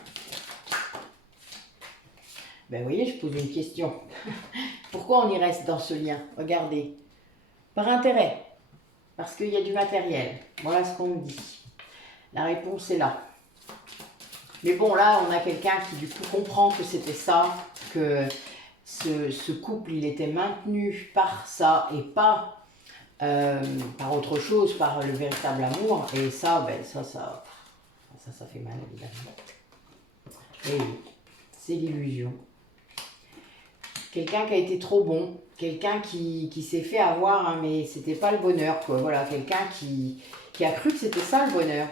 Ben vous voyez, je pose une question. Pourquoi on y reste dans ce lien? Regardez. Par intérêt. Parce qu'il y a du matériel. Voilà ce qu'on me dit. La réponse est là. Mais bon, là, on a quelqu'un qui du coup comprend que c'était ça, que ce couple, il était maintenu par ça et pas par autre chose, par le véritable amour. Et ça, ben, ça fait mal, évidemment. Et oui, c'est l'illusion. Quelqu'un qui a été trop bon, quelqu'un qui s'est fait avoir, hein, mais c'était pas le bonheur, quoi. Voilà, quelqu'un qui a cru que c'était ça le bonheur.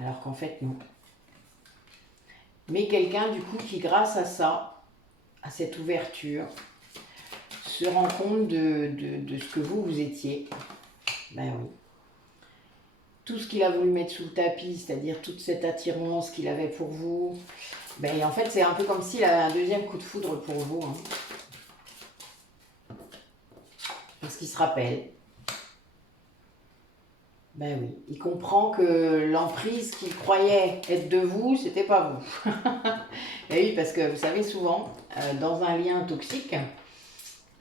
Alors qu'en fait, non. Mais quelqu'un, du coup, qui grâce à ça, à cette ouverture, se rend compte de ce que vous étiez. Ben oui. Tout ce qu'il a voulu mettre sous le tapis, c'est-à-dire toute cette attirance qu'il avait pour vous, ben en fait, c'est un peu comme s'il avait un deuxième coup de foudre pour vous. Hein. Parce qu'il se rappelle. Ben oui, il comprend que l'emprise qu'il croyait être de vous, c'était pas vous. Et oui, parce que vous savez, souvent, dans un lien toxique,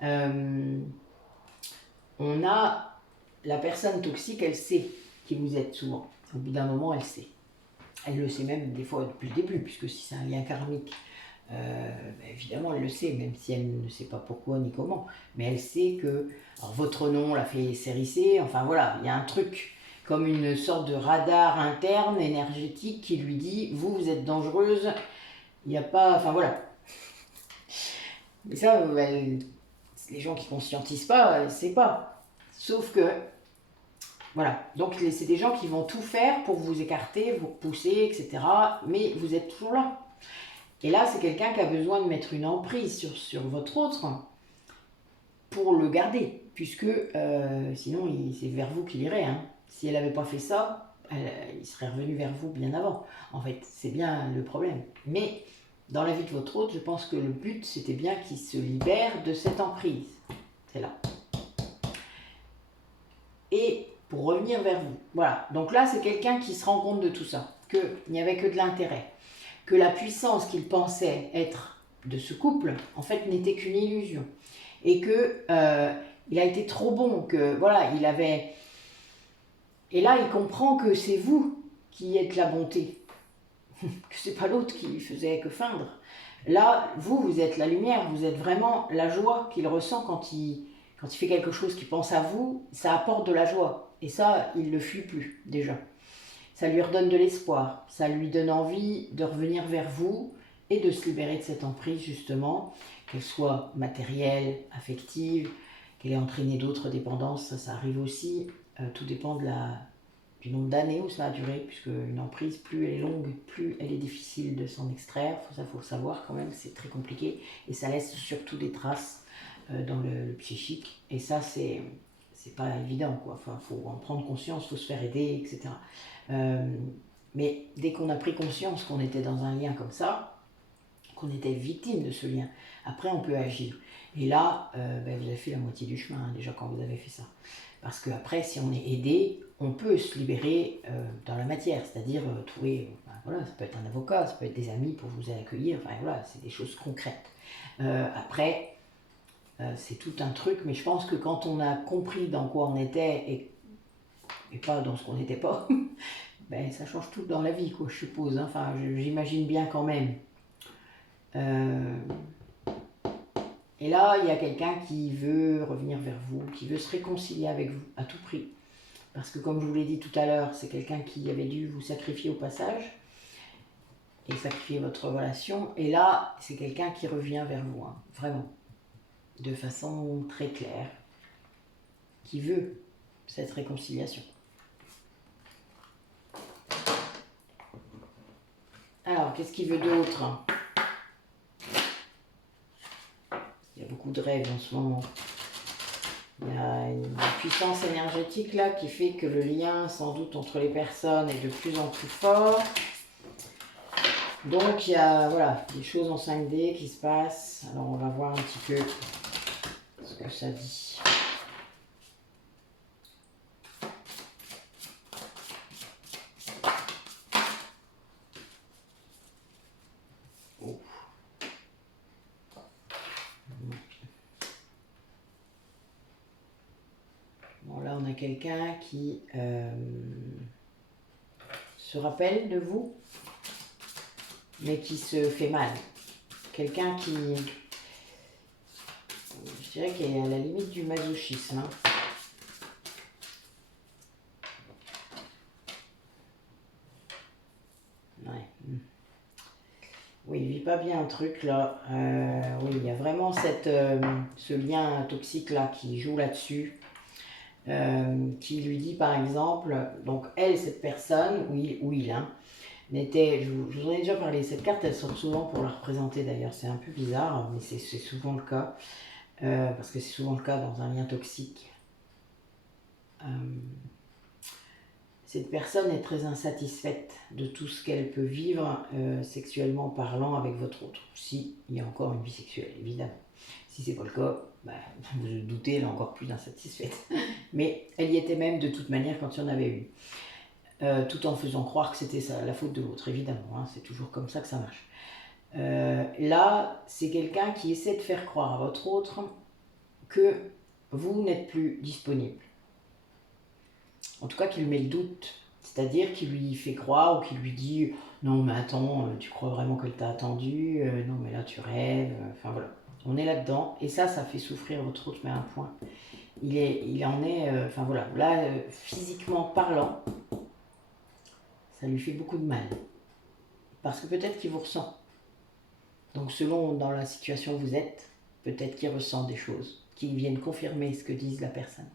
on a la personne toxique, elle sait qui vous êtes souvent. Au bout d'un moment, elle sait. Elle le sait même des fois depuis le début, puisque si c'est un lien karmique, Évidemment, elle le sait, même si elle ne sait pas pourquoi ni comment. Mais elle sait que alors, votre nom l'a fait s'hérisser. Enfin voilà, il y a un truc comme une sorte de radar interne, énergétique, qui lui dit, vous êtes dangereuse, il n'y a pas... Enfin voilà. Mais ça, les gens qui ne conscientisent pas, c'est pas. Sauf que, voilà. Donc c'est des gens qui vont tout faire pour vous écarter, vous repousser, etc. Mais vous êtes toujours là. Et là, c'est quelqu'un qui a besoin de mettre une emprise sur votre autre pour le garder. Puisque sinon, c'est vers vous qu'il irait. Hein. Si elle n'avait pas fait ça, il serait revenu vers vous bien avant. En fait, c'est bien le problème. Mais dans la vie de votre autre, je pense que le but, c'était bien qu'il se libère de cette emprise. C'est là. Et pour revenir vers vous. Voilà. Donc là, c'est quelqu'un qui se rend compte de tout ça. Qu'il n'y avait que de l'intérêt. Que la puissance qu'il pensait être de ce couple, en fait, n'était qu'une illusion. Et que il a été trop bon, que voilà, il avait... Et là, il comprend que c'est vous qui êtes la bonté. Que c'est pas l'autre qui faisait que feindre. Là, vous êtes la lumière, vous êtes vraiment la joie qu'il ressent quand il fait quelque chose qui pense à vous, ça apporte de la joie. Et ça, il ne le fuit plus, déjà. Ça lui redonne de l'espoir, ça lui donne envie de revenir vers vous et de se libérer de cette emprise, justement, qu'elle soit matérielle, affective, qu'elle ait entraîné d'autres dépendances, ça arrive aussi. Tout dépend du nombre d'années où ça a duré, puisque une emprise, plus elle est longue, plus elle est difficile de s'en extraire. Ça, faut le savoir quand même, c'est très compliqué. Et ça laisse surtout des traces dans le psychique. Et ça, c'est pas évident, quoi. Enfin, faut en prendre conscience, faut se faire aider, etc. Mais dès qu'on a pris conscience qu'on était dans un lien comme ça, qu'on était victime de ce lien, après on peut agir. Et là, vous avez fait la moitié du chemin, hein, déjà, quand vous avez fait ça. Parce qu'après, si on est aidé, on peut se libérer dans la matière, c'est-à-dire trouver, voilà, ça peut être un avocat, ça peut être des amis pour vous accueillir, enfin voilà, c'est des choses concrètes. Après, c'est tout un truc, mais je pense que quand on a compris dans quoi on était et pas dans ce qu'on n'était pas, ça change tout dans la vie, quoi, je suppose. Hein. Enfin, j'imagine bien quand même. Et là, il y a quelqu'un qui veut revenir vers vous, qui veut se réconcilier avec vous à tout prix. Parce que comme je vous l'ai dit tout à l'heure, c'est quelqu'un qui avait dû vous sacrifier au passage et sacrifier votre relation. Et là, c'est quelqu'un qui revient vers vous, hein, vraiment, de façon très claire, qui veut cette réconciliation. Alors, qu'est-ce qu'il veut d'autre ? Il y a beaucoup de rêves en ce moment. Il y a une puissance énergétique là qui fait que le lien sans doute entre les personnes est de plus en plus fort. Donc il y a voilà, des choses en 5D qui se passent. Alors on va voir un petit peu ce que ça dit. Oh. Bon là on a quelqu'un qui se rappelle de vous, mais qui se fait mal. Quelqu'un qui, je dirais, qui est à la limite du masochisme. Hein. Ouais. Oui, il vit pas bien un truc là. Oui, il y a vraiment ce lien toxique là qui joue là-dessus. Qui lui dit par exemple, donc elle, cette personne, ou il, hein, je vous en ai déjà parlé, cette carte elle sort souvent pour la représenter d'ailleurs, c'est un peu bizarre, mais c'est souvent le cas, parce que c'est souvent le cas dans un lien toxique. Cette personne est très insatisfaite de tout ce qu'elle peut vivre sexuellement parlant avec votre autre, si il y a encore une vie sexuelle évidemment. Si c'est pas le cas, vous vous doutez, elle est encore plus insatisfaite. Mais elle y était même de toute manière quand il y en avait une. Tout en faisant croire que c'était la faute de l'autre, évidemment. Hein, c'est toujours comme ça que ça marche. Là, c'est quelqu'un qui essaie de faire croire à votre autre que vous n'êtes plus disponible. En tout cas, qu'il met le doute. C'est-à-dire qu'il lui fait croire ou qu'il lui dit non mais attends, tu crois vraiment qu'elle t'a attendu, non mais là tu rêves, enfin voilà. On est là-dedans et ça fait souffrir votre autre, mais à un point. Il en est, enfin voilà, là physiquement parlant, ça lui fait beaucoup de mal. Parce que peut-être qu'il vous ressent. Donc selon dans la situation où vous êtes, peut-être qu'il ressent des choses qui viennent confirmer ce que dit la personne.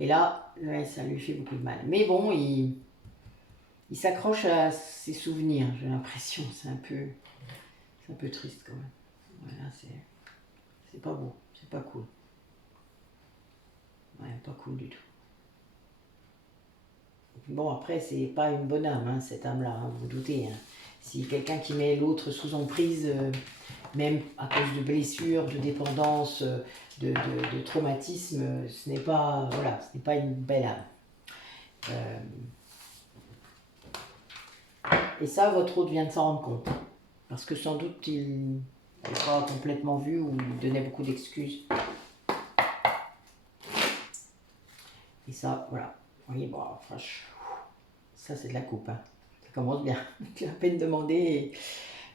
Et là, ouais, ça lui fait beaucoup de mal. Mais bon, il s'accroche à ses souvenirs, j'ai l'impression. C'est un peu triste quand même. Voilà, c'est pas beau, c'est pas cool. Ouais, pas cool du tout. Bon, après, c'est pas une bonne âme, hein, cette âme-là, hein, vous vous doutez. Hein. Si quelqu'un qui met l'autre sous emprise, même à cause de blessures, de dépendance, de traumatisme, ce n'est pas, voilà, ce n'est pas une belle âme. Et ça, votre autre vient de s'en rendre compte. Parce que sans doute, il n'avait pas complètement vu ou il donnait beaucoup d'excuses. Et ça, voilà. Vous voyez, bon, enfin, ça c'est de la coupe. Hein. Ça commence bien. C'est à peine demandé.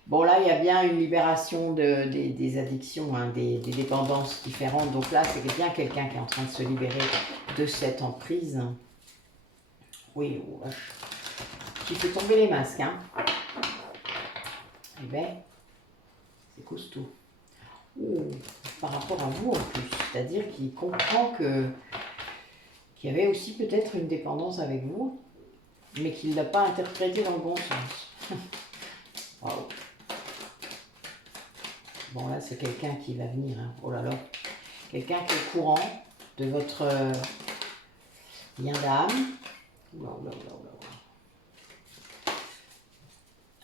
Bon, là, il y a bien une libération des addictions, hein, des dépendances différentes. Donc là, c'est bien quelqu'un qui est en train de se libérer de cette emprise. Oui, ouais. Qui fait tomber les masques. Hein. Eh bien, c'est costaud. Oh, par rapport à vous en plus. C'est-à-dire qu'il comprend qu'il y avait aussi peut-être une dépendance avec vous, mais qu'il ne l'a pas interprété dans le bon sens. Waouh. Bon, là, c'est quelqu'un qui va venir. Hein. Oh là là. Quelqu'un qui est au courant de votre lien d'âme. Oula, oula, oula, oula.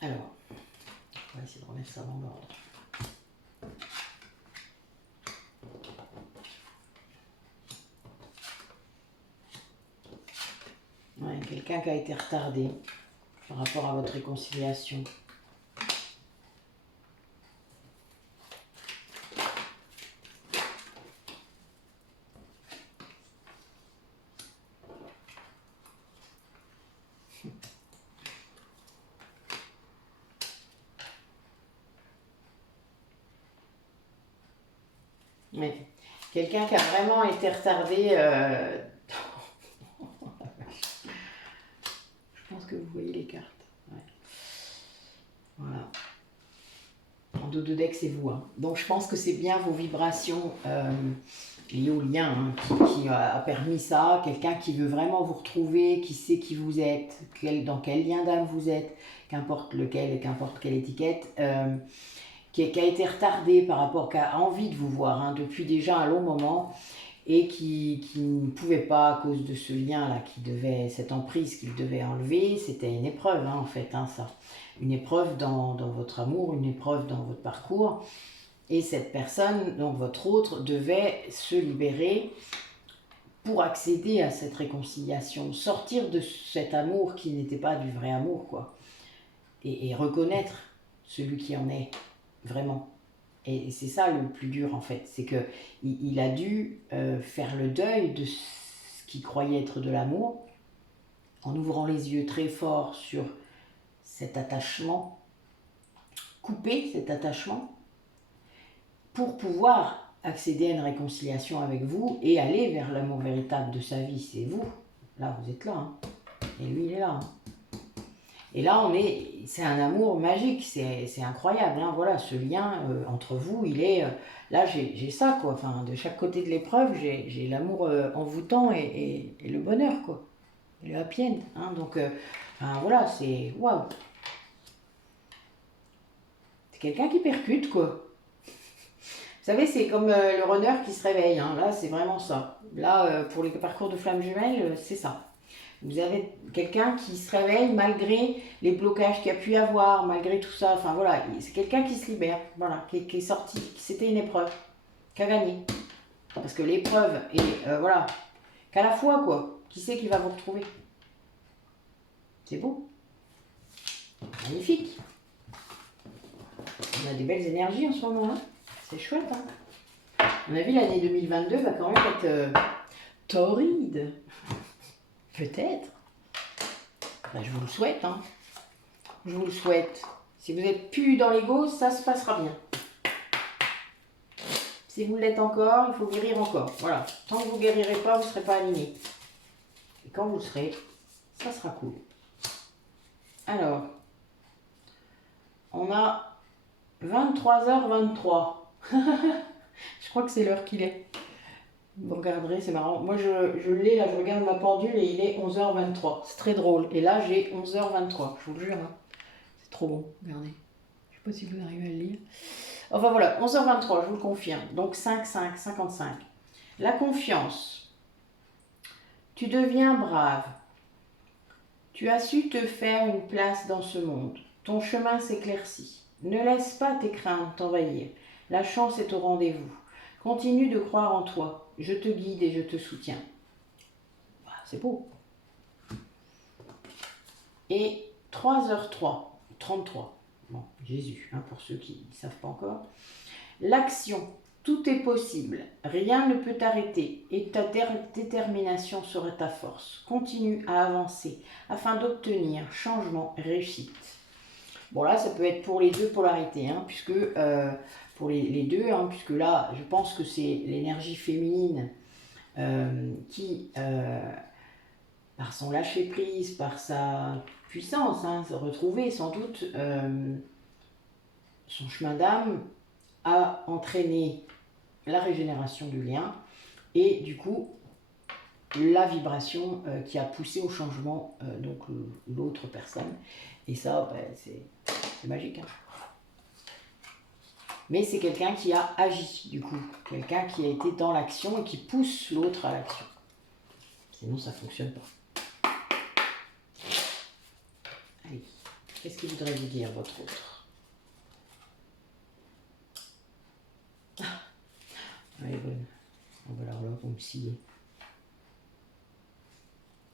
Alors, on va essayer de remettre ça dans l'ordre. Ouais, quelqu'un qui a été retardé par rapport à votre réconciliation. Mais quelqu'un qui a vraiment été retardé. Je pense que vous voyez les cartes. Ouais. Voilà. En dos de deck, c'est vous. Hein. Donc je pense que c'est bien vos vibrations liées au lien qui a permis ça. Quelqu'un qui veut vraiment vous retrouver, qui sait qui vous êtes, dans quel lien d'âme vous êtes, qu'importe lequel et qu'importe quelle étiquette. Qui a été retardé par rapport, qui a envie de vous voir hein, depuis déjà un long moment et qui ne pouvait pas à cause de ce lien-là, cette emprise qu'il devait enlever. C'était une épreuve hein, en fait, hein, ça. Une épreuve dans votre amour, une épreuve dans votre parcours. Et cette personne, donc votre autre, devait se libérer pour accéder à cette réconciliation, sortir de cet amour qui n'était pas du vrai amour, quoi. Et reconnaître celui qui en est. Vraiment. Et c'est ça le plus dur en fait, c'est qu'il a dû faire le deuil de ce qu'il croyait être de l'amour, en ouvrant les yeux très fort sur cet attachement, couper cet attachement, pour pouvoir accéder à une réconciliation avec vous et aller vers l'amour véritable de sa vie. C'est vous, là vous êtes là, hein. Et lui il est là. Hein. Et là, c'est un amour magique, c'est incroyable. Hein, voilà, ce lien entre vous, il est... là, j'ai ça, quoi. Enfin, de chaque côté de l'épreuve, j'ai l'amour envoûtant et le bonheur, quoi. Et le happy end. Hein, donc, enfin, voilà, c'est... Waouh. C'est quelqu'un qui percute, quoi. Vous savez, c'est comme le runner qui se réveille. Hein, là, c'est vraiment ça. Là, pour les parcours de flammes jumelles, c'est ça. Vous avez quelqu'un qui se réveille malgré les blocages qu'il y a pu y avoir, malgré tout ça. Enfin voilà, c'est quelqu'un qui se libère, voilà, qui est sorti, c'était une épreuve, qui a gagné. Parce que l'épreuve est, voilà, qu'à la fois quoi, qui sait qui va vous retrouver. C'est beau. Magnifique. On a des belles énergies en ce moment, hein. C'est chouette, hein. À mon avis, l'année 2022 va quand même être torride. Peut-être. Ben, je vous le souhaite, hein. Je vous le souhaite. Si vous n'êtes plus dans l'ego, ça se passera bien. Si vous l'êtes encore, il faut guérir encore. Voilà. Tant que vous ne guérirez pas, vous ne serez pas aligné. Et quand vous le serez, ça sera cool. Alors, on a 23h23. Je crois que c'est l'heure qu'il est. Vous regarderez, c'est marrant. Moi, je l'ai, là, je regarde ma pendule et il est 11h23. C'est très drôle. Et là, j'ai 11h23. Je vous le jure, hein. C'est trop bon. Regardez. Je sais pas si vous arrivez à le lire. Enfin voilà, 11h23, je vous le confirme. Donc 5, 5, 55. La confiance. Tu deviens brave. Tu as su te faire une place dans ce monde. Ton chemin s'éclaircit. Ne laisse pas tes craintes t'envahir. La chance est au rendez-vous. Continue de croire en toi. Je te guide et je te soutiens. Bah, c'est beau. Et 3h03, 33. Bon, Jésus, hein, pour ceux qui ne savent pas encore. L'action, tout est possible. Rien ne peut t'arrêter et ta détermination sera ta force. Continue à avancer afin d'obtenir changement et réussite. Bon là, ça peut être pour les deux polarités, hein, puisque pour les deux, hein, puisque là, je pense que c'est l'énergie féminine qui, par son lâcher-prise, par sa puissance, hein, se retrouver sans doute son chemin d'âme, a entraîné la régénération du lien et du coup la vibration qui a poussé au changement donc l'autre personne. Et ça, ben, c'est magique. Hein. Mais c'est quelqu'un qui a agi, du coup. Quelqu'un qui a été dans l'action et qui pousse l'autre à l'action. Sinon, ça ne fonctionne pas. Allez, qu'est-ce qu'il voudrait vous dire, votre autre? Elle est bonne. Oh, ben alors là, vous me sciez.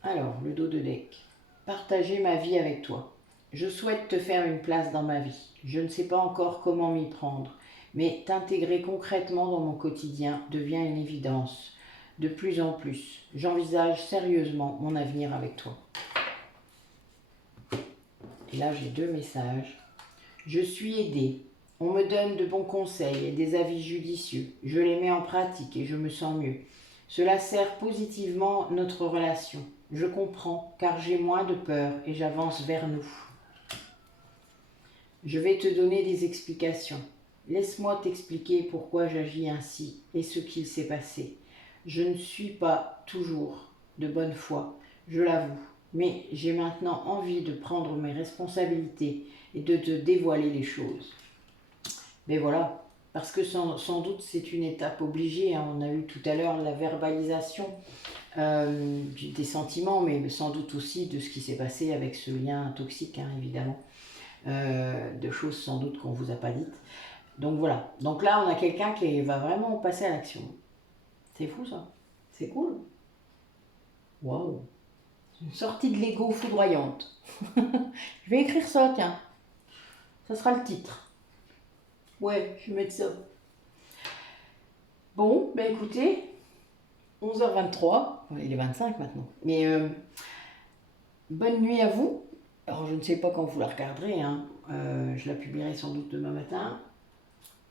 Alors, le dos de deck. Partager ma vie avec toi. Je souhaite te faire une place dans ma vie. Je ne sais pas encore comment m'y prendre, mais t'intégrer concrètement dans mon quotidien devient une évidence. De plus en plus, j'envisage sérieusement mon avenir avec toi. Et là, j'ai deux messages. Je suis aidée. On me donne de bons conseils et des avis judicieux. Je les mets en pratique et je me sens mieux. Cela sert positivement notre relation. Je comprends car j'ai moins de peur et j'avance vers nous. Je vais te donner des explications. Laisse-moi t'expliquer pourquoi j'agis ainsi et ce qu'il s'est passé. Je ne suis pas toujours de bonne foi, je l'avoue, mais j'ai maintenant envie de prendre mes responsabilités et de te dévoiler les choses. Mais voilà, parce que sans doute c'est une étape obligée. Hein. On a eu tout à l'heure la verbalisation des sentiments, mais sans doute aussi de ce qui s'est passé avec ce lien toxique, hein, évidemment. De choses sans doute qu'on ne vous a pas dites. Donc voilà. Donc là, on a quelqu'un qui va vraiment passer à l'action. C'est fou ça. C'est cool. Waouh. Une sortie de l'ego foudroyante. Je vais écrire ça, tiens. Ça sera le titre. Ouais, je vais mettre ça. Bon, ben écoutez, 11h23. Il est 25 maintenant. Mais bonne nuit à vous. Alors, je ne sais pas quand vous la regarderez, hein. Je la publierai sans doute demain matin.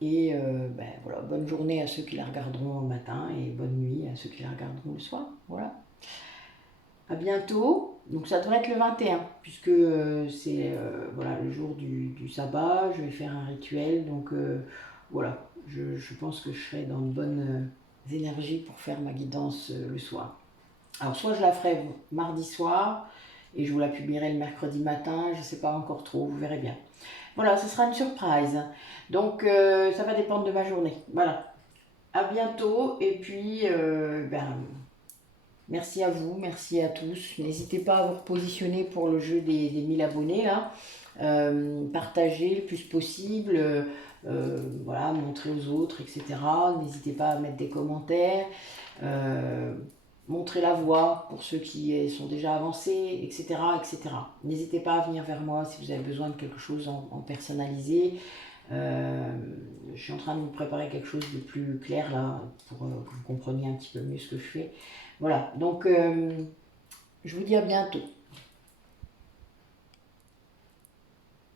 Et ben, voilà, bonne journée à ceux qui la regarderont le matin et bonne nuit à ceux qui la regarderont le soir. Voilà. À bientôt. Donc, ça devrait être le 21, puisque c'est voilà, le jour du sabbat. Je vais faire un rituel. Donc, voilà, je pense que je serai dans de bonnes énergies pour faire ma guidance le soir. Alors, soit je la ferai mardi soir, et je vous la publierai le mercredi matin, je ne sais pas encore trop, vous verrez bien. Voilà, ce sera une surprise. Donc, ça va dépendre de ma journée. Voilà. À bientôt. Et puis, merci à vous, merci à tous. N'hésitez pas à vous repositionner pour le jeu des 1000 abonnés, là. Partagez le plus possible. Voilà, montrer aux autres, etc. N'hésitez pas à mettre des commentaires. Montrer la voie pour ceux qui sont déjà avancés, etc. etc. N'hésitez pas à venir vers moi si vous avez besoin de quelque chose en personnalisé. Je suis en train de vous préparer quelque chose de plus clair là, pour que vous compreniez un petit peu mieux ce que je fais. Voilà, donc je vous dis à bientôt.